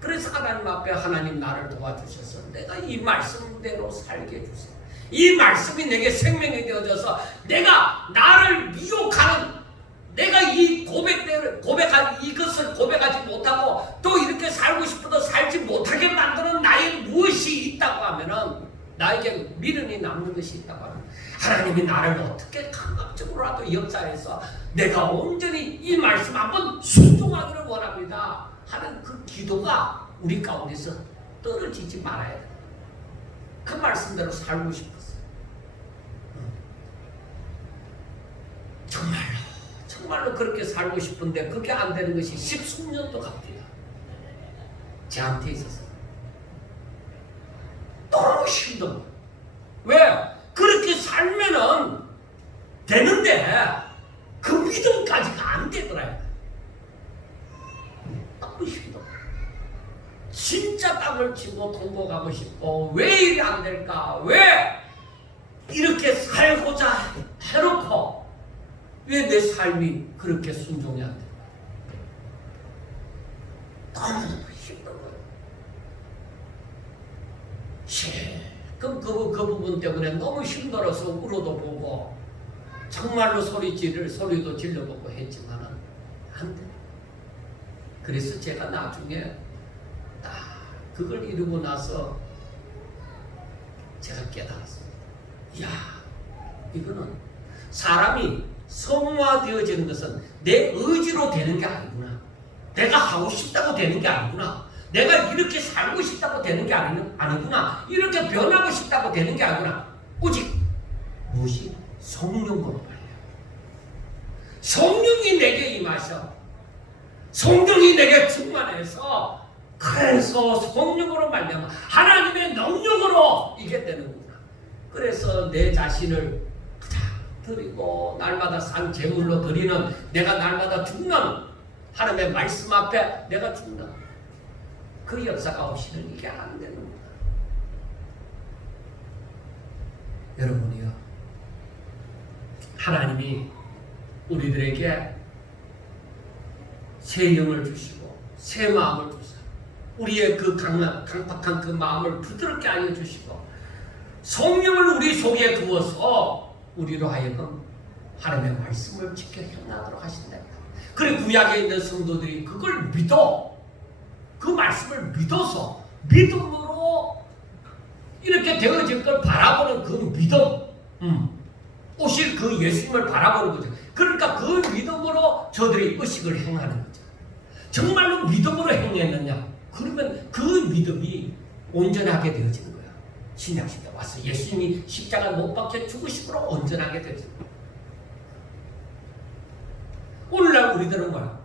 그래서 하나님 앞에 하나님 나를 도와주셔서 내가 이 말씀대로 살게 해주세요. 이 말씀이 내게 생명이 되어져서 내가 나를 미혹하는, 내가 이 이것을 고백하지 못하고 또 이렇게 살고 싶어도 살지 못하게 만드는 나의 무엇이 있다고 하면은, 나에게 미련이 남는 것이 있다고 하면 하나님이 나를 어떻게 감각적으로라도 역사해서 내가 온전히 이 말씀 한번 순종하기를 원합니다 하는 그 기도가 우리 가운데서 떨어지지 말아야 돼. 그 말씀대로 살고 싶었어요. 정말로 그렇게 살고 싶은데 그게 안 되는 것이 10수년도 갑니다. 저한테 있어서 너무 힘들어. 왜? 그렇게 살면은 되는데 그 믿음까지가 안 되더라. 너무 힘들어. 진짜 땅을 치고 통곡하고 싶고, 왜 이리 안 될까? 왜 이렇게 살고자 해놓고 왜 내 삶이 그렇게 순종이 안 될까? 너무 힘들어요. 그 부분 때문에 너무 힘들어서 울어도 보고 정말로 소리도 질러보고 했지만은 안 돼. 그래서 제가 나중에 딱 그걸 이루고 나서 제가 깨달았습니다. 이야, 이거는 사람이 성화되어지는 것은 내 의지로 되는 게 아니구나. 내가 하고 싶다고 되는 게 아니구나. 내가 이렇게 살고 싶다고 되는 게 아니구나. 이렇게 변하고 싶다고 되는 게 아니구나. 오직 무엇이? 성령으로 말이야. 성령이 내게 임하셔. 성령이 내게 충만해서, 그래서 성령으로 말미암아 하나님의 능력으로 이게 되는구나. 그래서 내 자신을 그냥 드리고 날마다 산 제물로 드리는, 내가 날마다 죽는 하나님의 말씀 앞에 내가 죽는 그 역사가 없이는 이게 안 되는구나. 여러분이요, 하나님이 우리들에게 새 영을 주시고 새 마음을 주시고 우리의 그 강팍한 그 마음을 부드럽게 하여 주시고 성령을 우리 속에 두어서 우리로 하여금 하나님의 말씀을 지켜 행하도록 하신다. 그리고 구약에 있는 성도들이 그걸 믿어, 그 말씀을 믿어서 믿음으로 이렇게 되어질 걸 바라보는 그 믿음, 오실 그 예수님을 바라보는 거죠. 그러니까 그 믿음으로 저들이 의식을 행하는 거죠. 정말로 믿음으로 행했느냐? 그러면 그 믿음이 온전하게 되어지는 거야. 신약시대 와서 예수님이 십자가 못 박혀 죽으심으로 온전하게 되어지는 거야. 오늘날 우리들은 뭐야?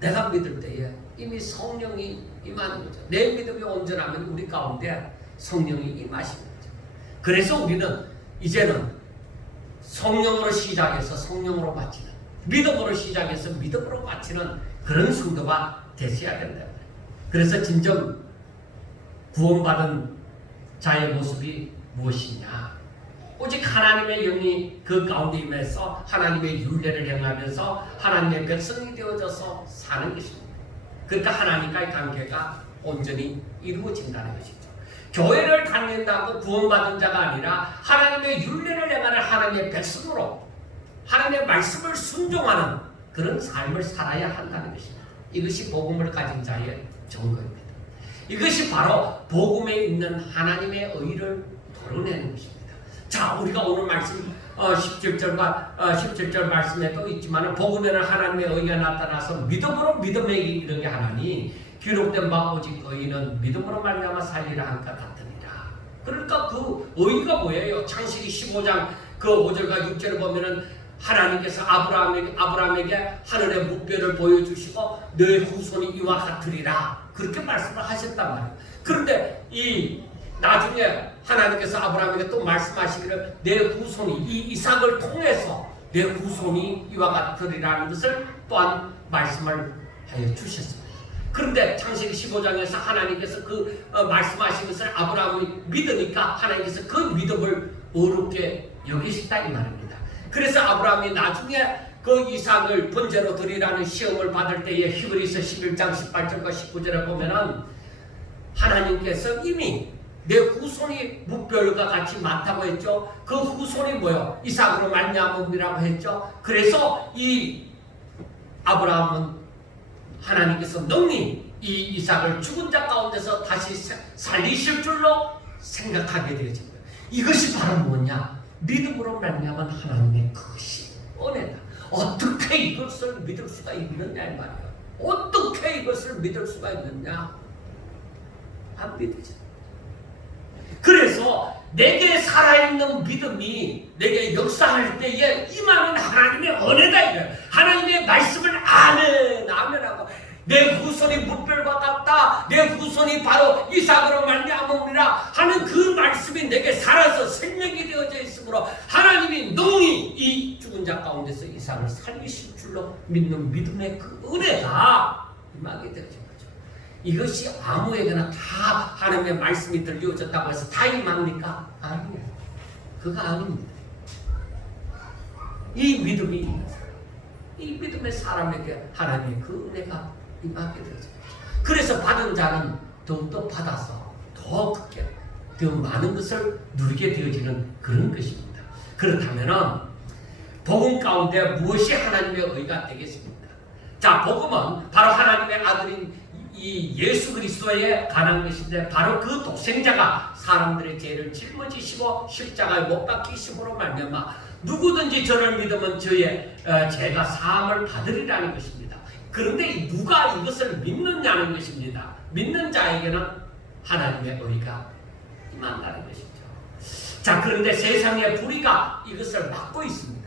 내가 믿을 때에 이미 성령이 임하는 거죠. 내 믿음이 온전하면 우리 가운데 성령이 임하시는 거죠. 그래서 우리는 이제는 성령으로 시작해서 성령으로 마치는, 믿음으로 시작해서 믿음으로 마치는 그런 성도가 되셔야 된다. 그래서 진정 구원받은 자의 모습이 무엇이냐? 오직 하나님의 영이 그 가운데 임해서 하나님의 율례를 행하면서 하나님의 백성이 되어져서 사는 것입니다. 그러니까 하나님과의 관계가 온전히 이루어진다는 것이죠. 교회를 다닌다고 구원받은 자가 아니라 하나님의 율례를 행하는 하나님의 백성으로 하나님의 말씀을 순종하는 그런 삶을 살아야 한다는 것입니다. 이것이 복음을 가진 자의 증거입니다. 이것이 바로 복음에 있는 하나님의 의를 드러내는 것입니다. 자, 우리가 오늘 말씀 17절 말씀에도 있지만 복음에는 하나님의 의가 나타나서 믿음으로 믿음에 이르게 하나니 기록된 바 오직 의인은 믿음으로 말미암아 살리라 한 것 같으니라. 그러니까 그 의가 뭐예요? 창세기 15장 그 5절과 6절을 보면은 하나님께서 아브라함에게 하늘의 무뼈를 보여주시고 너의 후손이 이와 같으리라 그렇게 말씀을 하셨단 말이에요. 그런데 이 나중에 하나님께서 아브라함에게 또 말씀하시기를 내 후손이 이 이삭을 통해서 내 후손이 이와 같으리라는 것을 또한 말씀을 하여 주셨습니다. 그런데 창세기 15장에서 하나님께서 그 말씀하신 것을 아브라함이 믿으니까 하나님께서 그 믿음을 어렵게 여기셨다 이 말입니다. 그래서 아브라함이 나중에 그 이삭을 번제로 드리라는 시험을 받을 때에 히브리서 11장 18절과 19절에 보면은 하나님께서 이미 내 후손이 무뼈가 같이 많다고 했죠. 그 후손이 뭐요? 이삭으로 말미암음이라고 했죠. 그래서 이 아브라함은 하나님께서 능히 이 이삭을 죽은 자 가운데서 다시 살리실 줄로 생각하게 되어진 거예요. 이것이 바로 뭐냐? 믿음으로 말미암은 하나님의 그것이 은혜다. 어떻게 이것을 믿을 수가 있느냐 이 말이에요. 어떻게 이것을 믿을 수가 있느냐? 안 믿으죠. 그래서 내게 살아있는 믿음이 내게 역사할 때에 임하는 하나님의 은혜다 이거예요. 하나님의 말씀을 아멘 아멘하고 내 후손이 무뼈과 같다. 내 후손이 바로 이삭으로 말미암음이라 하는 그 말씀이 내게 살아서 생명이 되어져 있으므로 하나님이 능히 이 죽은 자 가운데서 이삭을 살리실 줄로 믿는 믿음의 그 은혜가 임하게 되어진 거죠. 이것이 아무에게나 다 하나님의 말씀이 들려졌다고 해서 다 임합니까? 아니에요. 그거 아닙니다. 이 믿음이 있는 사람, 이 믿음의 사람에게 하나님의 그 은혜가 임하게 되죠. 그래서 받은 자는 더욱더 받아서 더 크게 더 많은 것을 누리게 되어지는 그런 것입니다. 그렇다면 복음 가운데 무엇이 하나님의 의가 되겠습니까? 자, 복음은 바로 하나님의 아들인 이 예수 그리스도에 관한 것인데 바로 그 독생자가 사람들의 죄를 짊어지시고 십자가에 못 박히심으로 말미암아 누구든지 저를 믿으면 저의 죄가 사함을 받으리라는 것입니다. 그런데 누가 이것을 믿느냐는 것입니다. 믿는 자에게는 하나님의 의가 임한다는 것이죠. 자, 그런데 세상의 불의가 이것을 막고 있습니다.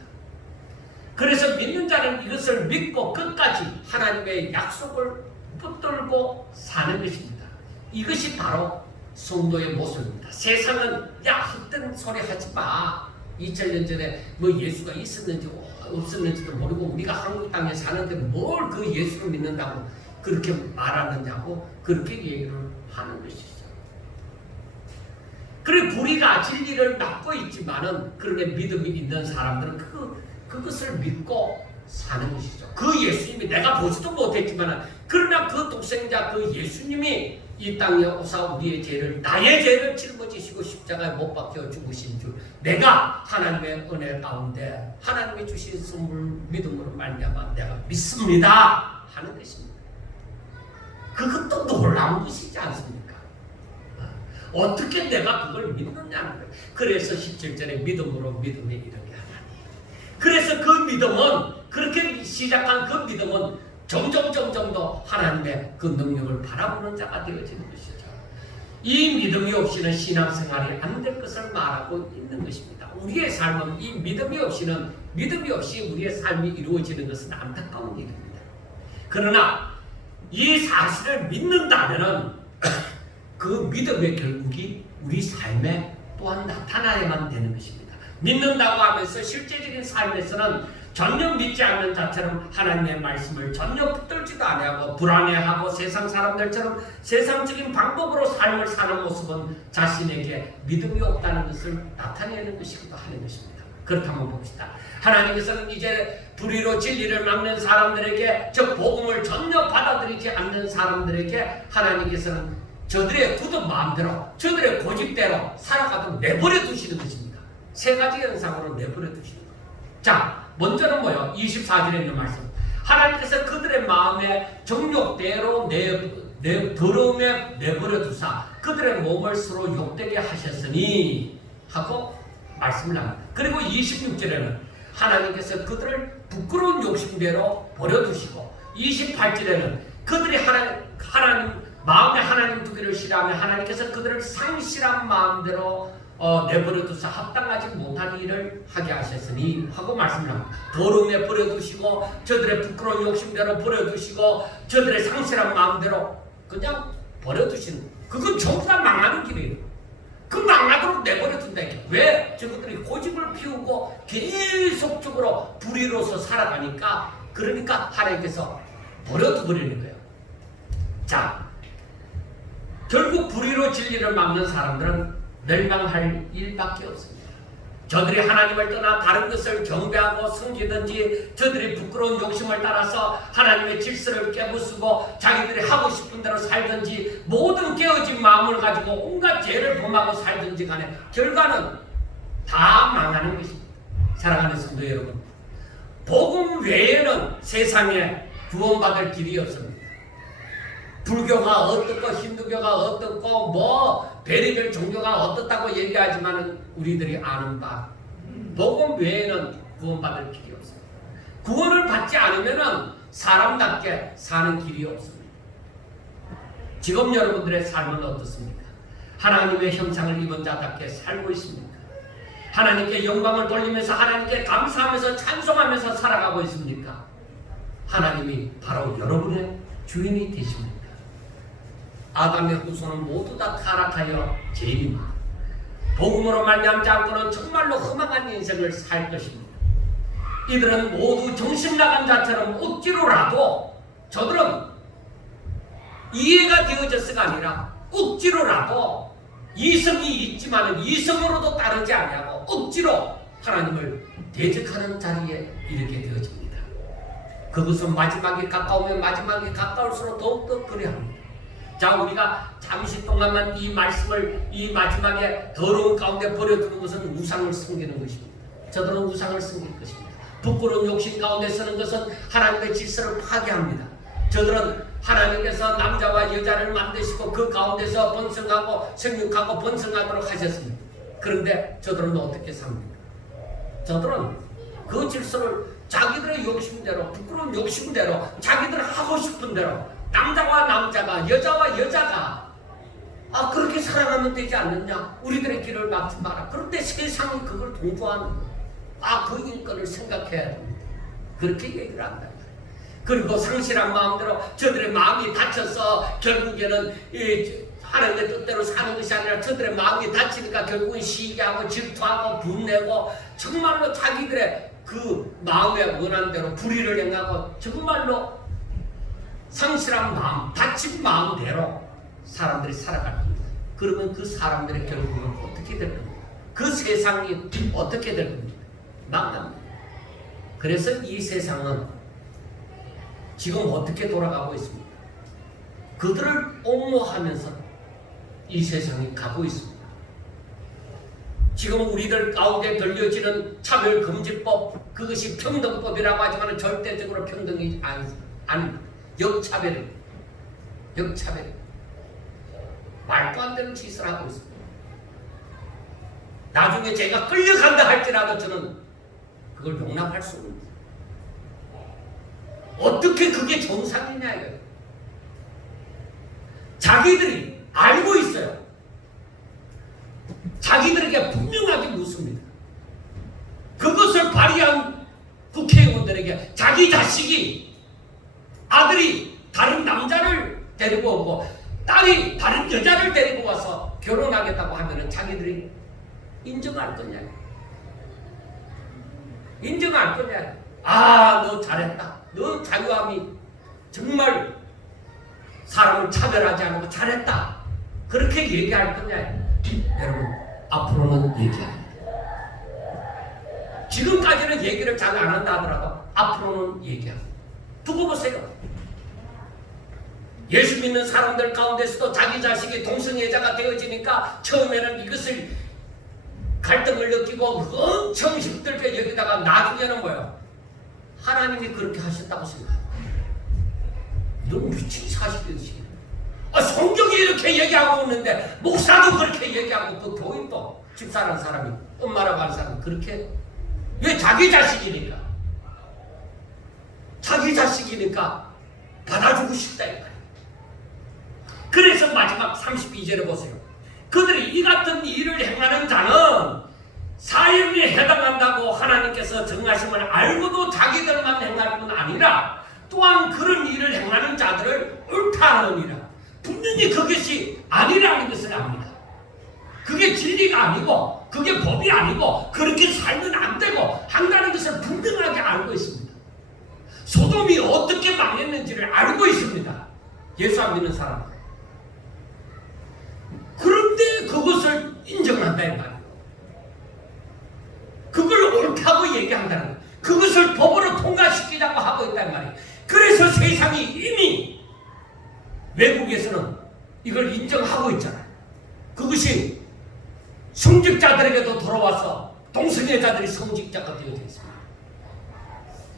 그래서 믿는 자는 이것을 믿고 끝까지 하나님의 약속을 붙들고 사는 것입니다. 이것이 바로 성도의 모습입니다. 세상은 야 헛된 소리 하지 마. 2000년 전에 뭐 예수가 있었는지 없었는지도 모르고 우리가 한국 땅에 사는데 뭘 그 예수를 믿는다고 그렇게 말하느냐고 그렇게 얘기를 하는 것이죠. 그래 불의가 진리를 막고 있지만은 그런데 믿음이 있는 사람들은 그것을 믿고 사는 것이죠. 그 예수님이 내가 보지도 못했지만은 그러나 그 독생자 그 예수님이 이 땅에 오사 우리의 죄를 나의 죄를 짊어지시고 십자가에 못 박혀 죽으신 줄 내가 하나님의 은혜 가운데 하나님이 주신 선물 믿음으로 말미암아 내가 믿습니다 하는 것입니다. 그것도 놀라운 것이지 않습니까? 어떻게 내가 그걸 믿느냐는 거예요. 그래서 17절에 믿음으로 믿음에 이르게 하나니. 그래서 그 믿음은, 그렇게 시작한 그 믿음은 점점 더 하나님의 그 능력을 바라보는 자가 되어지는 것이죠. 이 믿음이 없이는 신앙생활이 안 될 것을 말하고 있는 것입니다. 우리의 삶은 이 믿음이 없이 우리의 삶이 이루어지는 것은 안타까운 일입니다. 그러나 이 사실을 믿는다면은 그 믿음의 결국이 우리 삶에 또한 나타나야만 되는 것입니다. 믿는다고 하면서 실제적인 삶에서는 전혀 믿지 않는 자처럼 하나님의 말씀을 전혀 붙들지도 아니하고 불안해하고 세상 사람들처럼 세상적인 방법으로 삶을 사는 모습은 자신에게 믿음이 없다는 것을 나타내는 것이기도 하는 것입니다. 그렇다면 봅시다. 하나님께서는 이제 불의로 진리를 막는 사람들에게, 즉 복음을 전혀 받아들이지 않는 사람들에게 하나님께서는 저들의 굳은 마음대로, 저들의 고집대로 살아가도록 내버려 두시는 것입니다. 세 가지 현상으로 내버려 두시는 거예요. 자, 먼저는 뭐요? 24절에 있는 말씀. 하나님께서 그들의 마음의 정욕대로 더러움에 내버려 두사 그들의 몸을 서로 욕되게 하셨으니 하고 말씀을 합니다. 그리고 26절에는 하나님께서 그들을 부끄러운 욕심대로 버려두시고, 28절에는 그들이 하나님 마음에 하나님 두기를 싫어하며 하나님께서 그들을 상실한 마음대로 내버려 두사 합당하지 못한 일을 하게 하셨으니 하고 말씀을 합니다. 더러움에 버려두시고, 저들의 부끄러운 욕심대로 버려두시고, 저들의 상실한 마음대로 그냥 버려두시는 거예요. 그건 전부 다 망하는 길이에요. 그 망하도록 내버려 둔다. 왜? 저것들이 고집을 피우고 계속적으로 불의로서 살아가니까, 그러니까 하나님께서 버려두 버리는 거예요. 자, 결국 불의로 진리를 막는 사람들은 멸망할 일밖에 없습니다. 저들이 하나님을 떠나 다른 것을 경배하고 섬기든지, 저들이 부끄러운 욕심을 따라서 하나님의 질서를 깨부수고 자기들이 하고 싶은 대로 살든지, 모든 깨어진 마음을 가지고 온갖 죄를 범하고 살든지 간에 결과는 다 망하는 것입니다. 사랑하는 성도 여러분, 복음 외에는 세상에 구원받을 길이 없습니다. 불교가 어떻고 힌두교가 어떻고 뭐 별의별 종교가 어떻다고 얘기하지만 우리들이 아는 바, 복음 외에는 구원받을 길이 없습니다. 구원을 받지 않으면 사람답게 사는 길이 없습니다. 지금 여러분들의 삶은 어떻습니까? 하나님의 형상을 입은 자답게 살고 있습니까? 하나님께 영광을 돌리면서 하나님께 감사하면서 찬송하면서 살아가고 있습니까? 하나님이 바로 여러분의 주인이 되십니다. 아담의 후손은 모두 다 타락하여 죄인입니다. 복음으로 말미암지 않고는 정말로 허망한 인생을 살 것입니다. 이들은 모두 정신나간 자처럼 억지로라도, 저들은 이해가 되어졌으가 아니라 억지로라도, 이성이 있지만 이성으로도 따르지 아니하고 억지로 하나님을 대적하는 자리에 이르게 되어집니다. 그것은 마지막에 가까우면 마지막에 가까울수록 더욱더 그래합니다. 자, 우리가 잠시 동안만 이 말씀을 이 마지막에 더러운 가운데 버려두는 것은 우상을 섬기는 것입니다. 저들은 우상을 섬길 것입니다. 부끄러운 욕심 가운데 서는 것은 하나님의 질서를 파괴합니다. 저들은 하나님께서 남자와 여자를 만드시고 그 가운데서 번성하고 생육하고 번성하도록 하셨습니다. 그런데 저들은 어떻게 삽니까? 저들은 그 질서를 자기들의 욕심대로, 부끄러운 욕심대로, 자기들 하고 싶은 대로, 남자와 남자가, 여자와 여자가 그렇게 살아가면 되지 않느냐? 우리들의 길을 막지 마라. 그런데 세상이 그걸 동조하는 거예요. 그 인권을 생각해야 됩니다. 그렇게 얘기를 한다. 그리고 상실한 마음대로 저들의 마음이 다쳐서 결국에는 하나님의 뜻대로 사는 것이 아니라 저들의 마음이 다치니까 결국은 시기하고 질투하고 분내고 정말로 자기들의 그 마음에 원한 대로 불의를 행하고 정말로 상실한 마음, 다친 마음대로 사람들이 살아갈 겁니다. 그러면 그 사람들의 결국은 어떻게 될 겁니까? 그 세상이 어떻게 될 겁니까? 망합니다. 그래서 이 세상은 지금 어떻게 돌아가고 있습니까? 그들을 옹호하면서 이 세상이 가고 있습니다. 지금 우리들 가운데 들려지는 차별금지법, 그것이 평등법이라고 하지만 절대적으로 평등이 아닙니다. 역차별입니다. 역차별입니다. 말도 안 되는 짓을 하고 있습니다. 나중에 제가 끌려간다 할지라도 저는 그걸 용납할 수 없습니다. 어떻게 그게 정상이냐 이거예요. 자기들이 알고 있어요. 자기들에게 분명하게 묻습니다. 그것을 발의한 국회의원들에게 자기 자식이 아들이 다른 남자를 데리고 오고 딸이 다른 여자를 데리고 와서 결혼하겠다고 하면은 자기들이 인정할 거냐? 인정할 거냐? 아, 너 잘했다. 너 자유함이 정말 사람을 차별하지 않고 잘했다. 그렇게 얘기할 거냐? 여러분, 앞으로는 얘기합니다. 지금까지는 얘기를 잘 안 한다 하더라도 앞으로는 얘기합니다. 두고 보세요. 예수 믿는 사람들 가운데서도 자기 자식이 동성애자가 되어지니까 처음에는 이것을 갈등을 느끼고 엄청 힘들게 여기다가 나중에는 뭐예요? 하나님이 그렇게 하셨다고 생각해요. 이런 미친 사실이지. 성경이 이렇게 얘기하고 있는데 목사도 그렇게 얘기하고 그 교인도 집사라는 사람이 엄마라고 하는 사람이 그렇게 왜 자기 자식이니까 받아주고 싶다 이 말이에요. 그래서 마지막 32절에 보세요. 그들이 이 같은 일을 행하는 자는 사형에 해당한다고 하나님께서 정하심을 알고도 자기들만 행할 뿐 아니라 또한 그런 일을 행하는 자들을 옳다 하느니라. 분명히 그것이 아니라는 것을 압니다. 그게 진리가 아니고 그게 법이 아니고 그렇게 살면 안 되고 한다는 것을 분명하게 알고 있습니다. 소돔이 어떻게 망했는지를 알고 있습니다. 예수 안 믿는 사람들. 그런데 그것을 인정한다 이 말이에요. 그걸 옳다고 얘기한다는 거예요. 그것을 법으로 통과시키자고 하고 있단 말이에요. 그래서 세상이 이미 외국에서는 이걸 인정하고 있잖아요. 그것이 성직자들에게도 돌아와서 동성애자들이 성직자가 되어져 있습니다.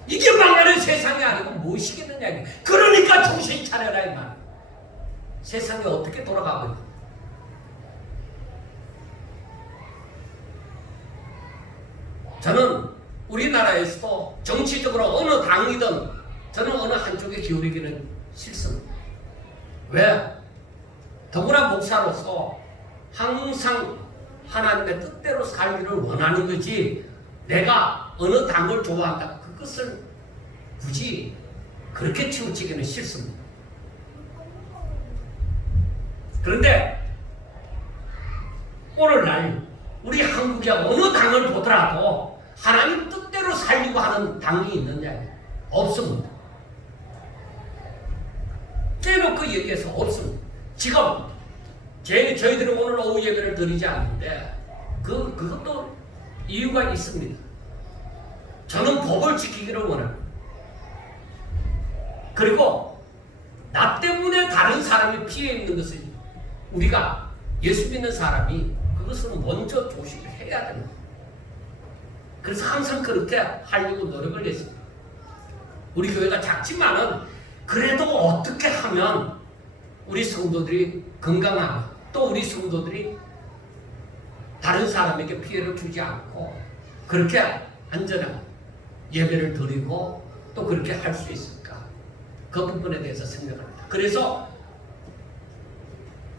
이게 망하는 세상이 아니고 무엇이겠느냐. 그러니까 정신 차려라 이 말이에요. 세상이 어떻게 돌아가고 있는가. 저는 우리나라에서도 정치적으로 어느 당이든 저는 어느 한쪽에 기울이기는 싫습니다. 왜? 더구나 목사로서 항상 하나님의 뜻대로 살기를 원하는 거지 내가 어느 당을 좋아한다 그것을 굳이 그렇게 치우치기는 싫습니다. 그런데 오늘날 우리 한국의 어느 당을 보더라도 하나님 뜻대로 살려고 하는 당이 있느냐? 없습니다. 깨놓고 얘기해서 없습니다. 지금 저희들은 오늘 오후 예배를 드리지 않는데 그것도 이유가 있습니다. 저는 법을 지키기를 원합니다. 그리고 나 때문에 다른 사람이 피해 있는 것을 우리가 예수 믿는 사람이 그것은 먼저 조심을 해야 됩니다. 그래서 항상 그렇게 하려고 노력을 했습니다. 우리 교회가 작지만은 그래도 어떻게 하면 우리 성도들이 건강하고 또 우리 성도들이 다른 사람에게 피해를 주지 않고 그렇게 안전한 예배를 드리고 또 그렇게 할 수 있을까? 그 부분에 대해서 생각합니다. 그래서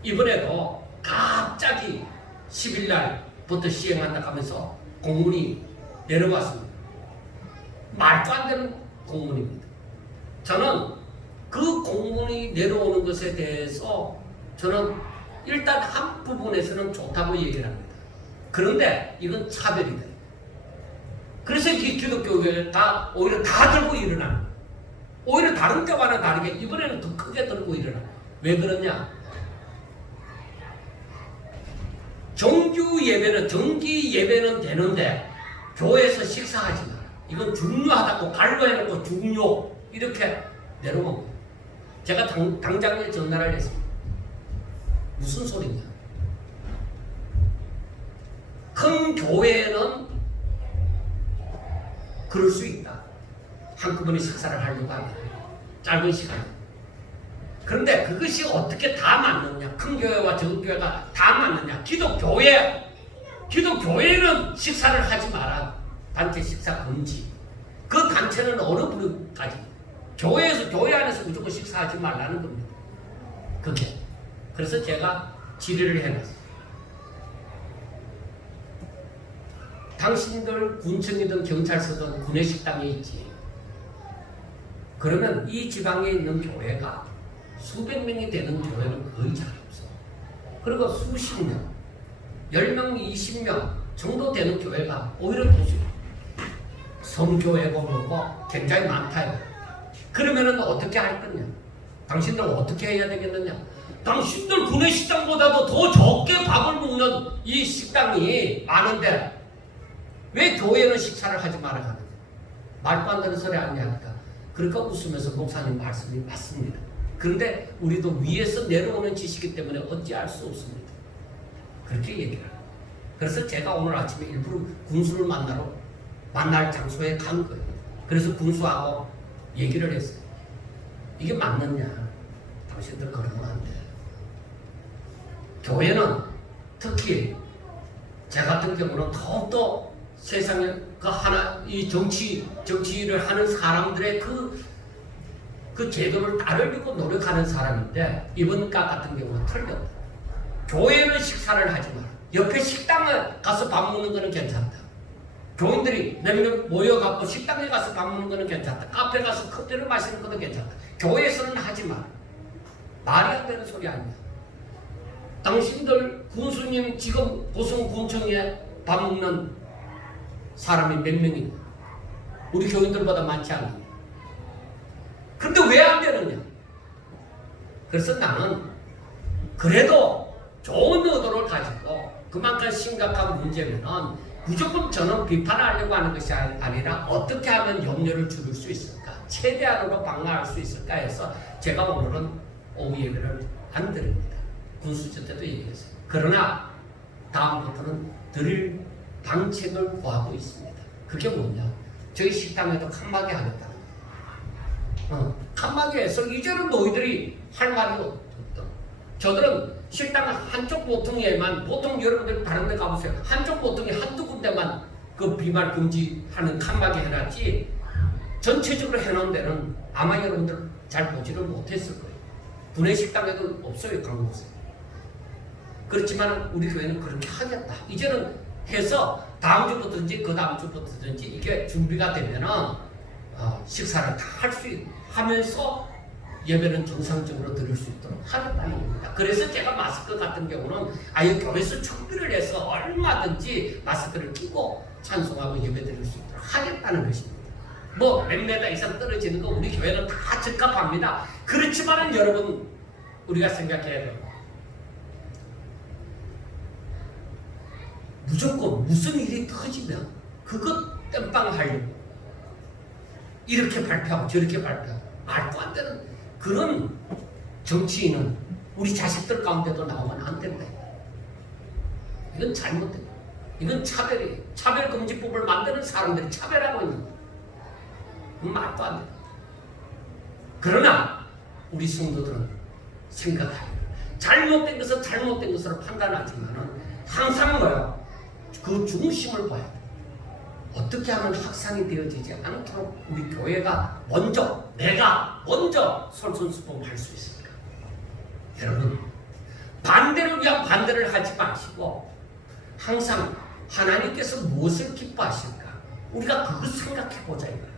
이번에도 갑자기 10일 날부터 시행한다 하면서 공문이 내려왔습니다. 말도 안 되는 공문입니다. 저는 그 공문이 내려오는 것에 대해서 저는 일단 한 부분에서는 좋다고 얘기를 합니다. 그런데 이건 차별이다. 그래서 이 기독교회가 오히려 다 들고 일어나는 거예요. 오히려 다른 때와는 다르게 이번에는 더 크게 들고 일어나요. 왜 그러냐? 정기 예배는 되는데 교회에서 식사하지 마라. 이건 중요하다고 간로해놓고 중요 이렇게 내려온 거예요. 제가 당장에 전화를 했습니다. 무슨 소리냐? 큰 교회에는 그럴 수 있다. 한꺼번에 식사를 하려고 하면 짧은 시간에. 그런데 그것이 어떻게 다 맞느냐? 큰 교회와 적은 교회가 다 맞느냐? 기독교회는 식사를 하지 마라. 단체 식사 금지. 그 단체는 어느 부류까지? 교회 안에서 무조건 식사하지 말라는 겁니다. 그게. 그래서 제가 질의를 해놨어요. 당신들 군청이든 경찰서든 구내식당에 있지. 그러면 이 지방에 있는 교회가 수백 명이 되는 교회는 거의 잘 없어. 그리고 수십 명, 10명, 20명 정도 되는 교회가 오히려 도시 성교회고 뭐고 굉장히 많다. 그러면은 어떻게 할 거냐? 당신들 어떻게 해야 되겠느냐? 당신들 구내식당보다도 더 적게 밥을 먹는 이 식당이 많은데 왜 교회는 식사를 하지 말아야 하느냐? 말도 안 되는 소리 아니냐니까. 그러니까 웃으면서 목사님 말씀이 맞습니다. 그런데 우리도 위에서 내려오는 지식이기 때문에 어찌할 수 없습니다. 그렇게 얘기를 해요. 그래서 제가 오늘 아침에 일부러 군수를 만날 장소에 간 거예요. 그래서 군수하고 얘기를 했어요. 이게 맞느냐? 당신들 그러면 안 돼. 교회는 특히 제 같은 경우는 더욱더 세상에 그 하나 이 정치를 하는 사람들의 그 제도를 따르려고 노력하는 사람인데 이번과 같은 경우는 틀렸다. 교회는 식사를 하지 마라. 옆에 식당에 가서 밥 먹는 거는 괜찮다. 교인들이 몇 명 모여갖고 식당에 가서 밥 먹는 거는 괜찮다. 카페 가서 커피를 마시는 것도 괜찮다. 교회에서는 하지 마라. 말이 안 되는 소리 아니야. 당신들 군수님 지금 보성군청에 밥 먹는 사람이 몇 명이냐? 우리 교인들보다 많지 않냐? 근데 왜 안 되느냐? 그래서 나는 그래도 좋은 의도를 가지고 그만큼 심각한 문제면은 무조건 저는 비판하려고 하는 것이 아니라 어떻게 하면 염려를 줄일 수 있을까? 최대한으로 방어할 수 있을까 해서 제가 오늘은 오후 예배를 안 드립니다. 군수제 때도 얘기했어요. 그러나 다음부터는 드릴 방책을 구하고 있습니다. 그게 뭐냐? 저희 식당에도 칸막이 하겠다. 칸막이 해서 이제는 너희들이 할 말이 없다. 저들은 식당 한쪽 모퉁이에만 보통 여러분들 다른 데 가보세요. 한쪽 모퉁이 한두 군데만 그 비말 금지하는 칸막이 해놨지 전체적으로 해놓은 데는 아마 여러분들 잘 보지를 못했을 거예요. 구내식당에도 없어요. 그런 곳에. 그렇지만 우리 교회는 그렇게 하겠다. 이제는 해서 다음 주부터든지 그 다음 주부터든지 이게 준비가 되면은 식사를 다 할 수 하면서 예배는 정상적으로 드릴 수 있도록 하겠다는 겁니다. 그래서 제가 마스크 같은 경우는 아예 교회에서 준비를 해서 얼마든지 마스크를 끼고 찬송하고 예배 드릴 수 있도록 하겠다는 것입니다. 뭐 몇 메다 이상 떨어지는 거 우리 교회는 다 적합합니다. 그렇지만은 여러분 우리가 생각해야 돼요. 무조건 무슨 일이 터지면 그것 땜빵 하려고 이렇게 발표하고 저렇게 발표하고 말도 안 되는 그런 정치인은 우리 자식들 가운데도 나오면 안 된다. 이건 잘못된 거야. 이건 차별이에요. 차별금지법을 만드는 사람들이 차별하고 있는 거야. 말도 안 돼. 그러나 우리 성도들은 생각하기를 잘못된 것은 잘못된 것으로 판단하지만은 항상 뭐야? 그 중심을 봐야 돼. 어떻게 하면 확산이 되어지지 않도록 우리 교회가 내가 먼저 솔선수범할 수 있을까? 여러분, 반대를 위한 반대를 하지 마시고 항상 하나님께서 무엇을 기뻐하실까? 우리가 그걸 생각해보자 이거예요.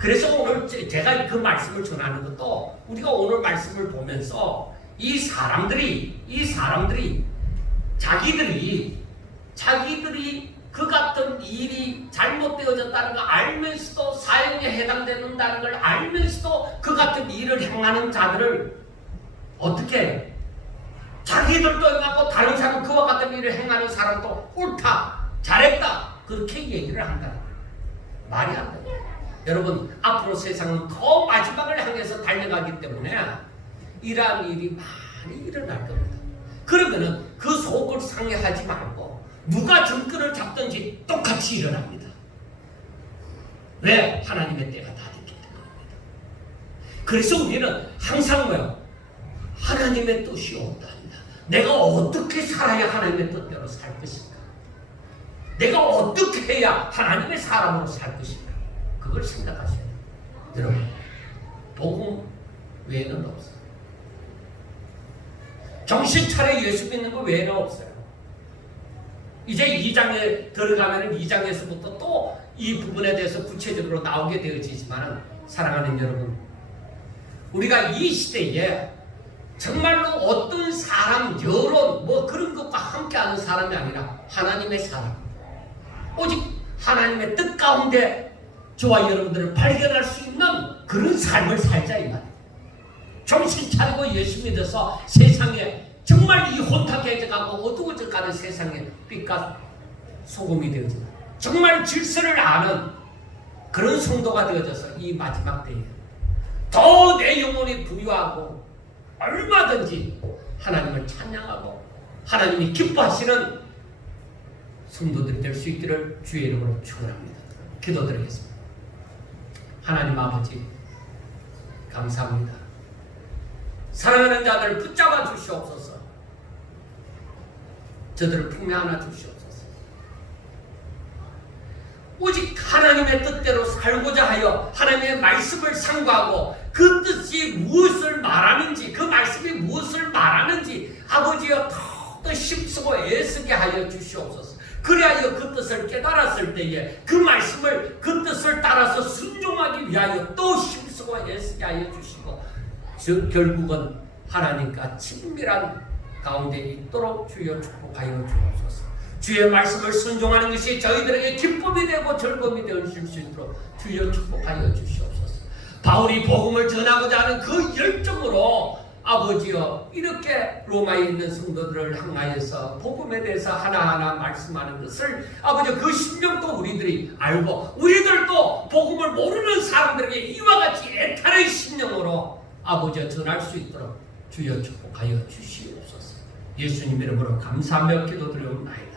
그래서 오늘 제가 그 말씀을 전하는 것도 우리가 오늘 말씀을 보면서 이 사람들이 자기들이 그 같은 일이 잘못되어졌다는 걸 알면서도 사형에 해당된다는 걸 알면서도 그 같은 일을 행하는 자들을 어떻게 해? 자기들도 행하고 다른 사람 그와 같은 일을 행하는 사람도 옳다, 잘했다 그렇게 얘기를 한다는 거예요. 말이 안 돼요. 여러분 앞으로 세상은 더 마지막을 향해서 달려가기 때문에 이러한 일이 많이 일어날 겁니다. 그러면은 그 속을 상해하지 말고 누가 정권을 잡든지 똑같이 일어납니다. 왜? 하나님의 때가 다 됐기 때문입니다. 그래서 우리는 항상 뭐요? 하나님의 뜻이 없답니다. 내가 어떻게 살아야 하나님의 뜻대로 살 것인가? 내가 어떻게 해야 하나님의 사람으로 살 것인가? 그걸 생각하셔야 돼요. 여러분, 복음 외에는 없어요. 정신 차려 예수 믿는 거 외에는 없어요. 이제 2장에 들어가면 2장에서부터 또 이 부분에 대해서 구체적으로 나오게 되어지지만, 사랑하는 여러분, 우리가 이 시대에 정말로 어떤 사람, 여론, 뭐 그런 것과 함께하는 사람이 아니라 하나님의 사람, 오직 하나님의 뜻 가운데 저와 여러분들을 발견할 수 있는 그런 삶을 살자 이 말이에요. 정신 차리고 예수 믿어서 세상에 정말 이 혼탁해져가고 어두워져가는 세상에 빛과 소금이 되어지는, 정말 질서를 아는 그런 성도가 되어져서 이 마지막 때에 더 내 영혼이 부유하고 얼마든지 하나님을 찬양하고 하나님이 기뻐하시는 성도들이 될 수 있기를 주의 이름으로 축원합니다. 기도드리겠습니다. 하나님 아버지, 감사합니다. 사랑하는 자들을 붙잡아 주시옵소서. 저들을 품에 안아 주시옵소서. 오직 하나님의 뜻대로 살고자 하여 하나님의 말씀을 상고하고 그 뜻이 무엇을 말하는지, 그 말씀이 무엇을 말하는지 아버지여 더욱더 힘쓰고 애쓰게 하여 주시옵소서. 그리하여 그 뜻을 깨달았을 때에 그 말씀을, 그 뜻을 따라서 순종하기 위하여 또 힘쓰고 애쓰게 하여 주시고, 결국은 하나님과 친밀한 가운데 있도록 주여 축복하여 주옵소서. 주의 말씀을 순종하는 것이 저희들에게 기쁨이 되고 즐거움이 되실 수 있도록 주여 축복하여 주시옵소서. 바울이 복음을 전하고자 하는 그 열정으로 아버지여 이렇게 로마에 있는 성도들을 향하여서 복음에 대해서 하나하나 말씀하는 것을 아버지 그 심령도 우리들이 알고, 우리들도 복음을 모르는 사람들에게 이와 같이 애타의 심령으로 아버지여 전할 수 있도록 주여 축복하여 주시옵소서. 예수님 이름으로 감사하며 기도드리옵나이다.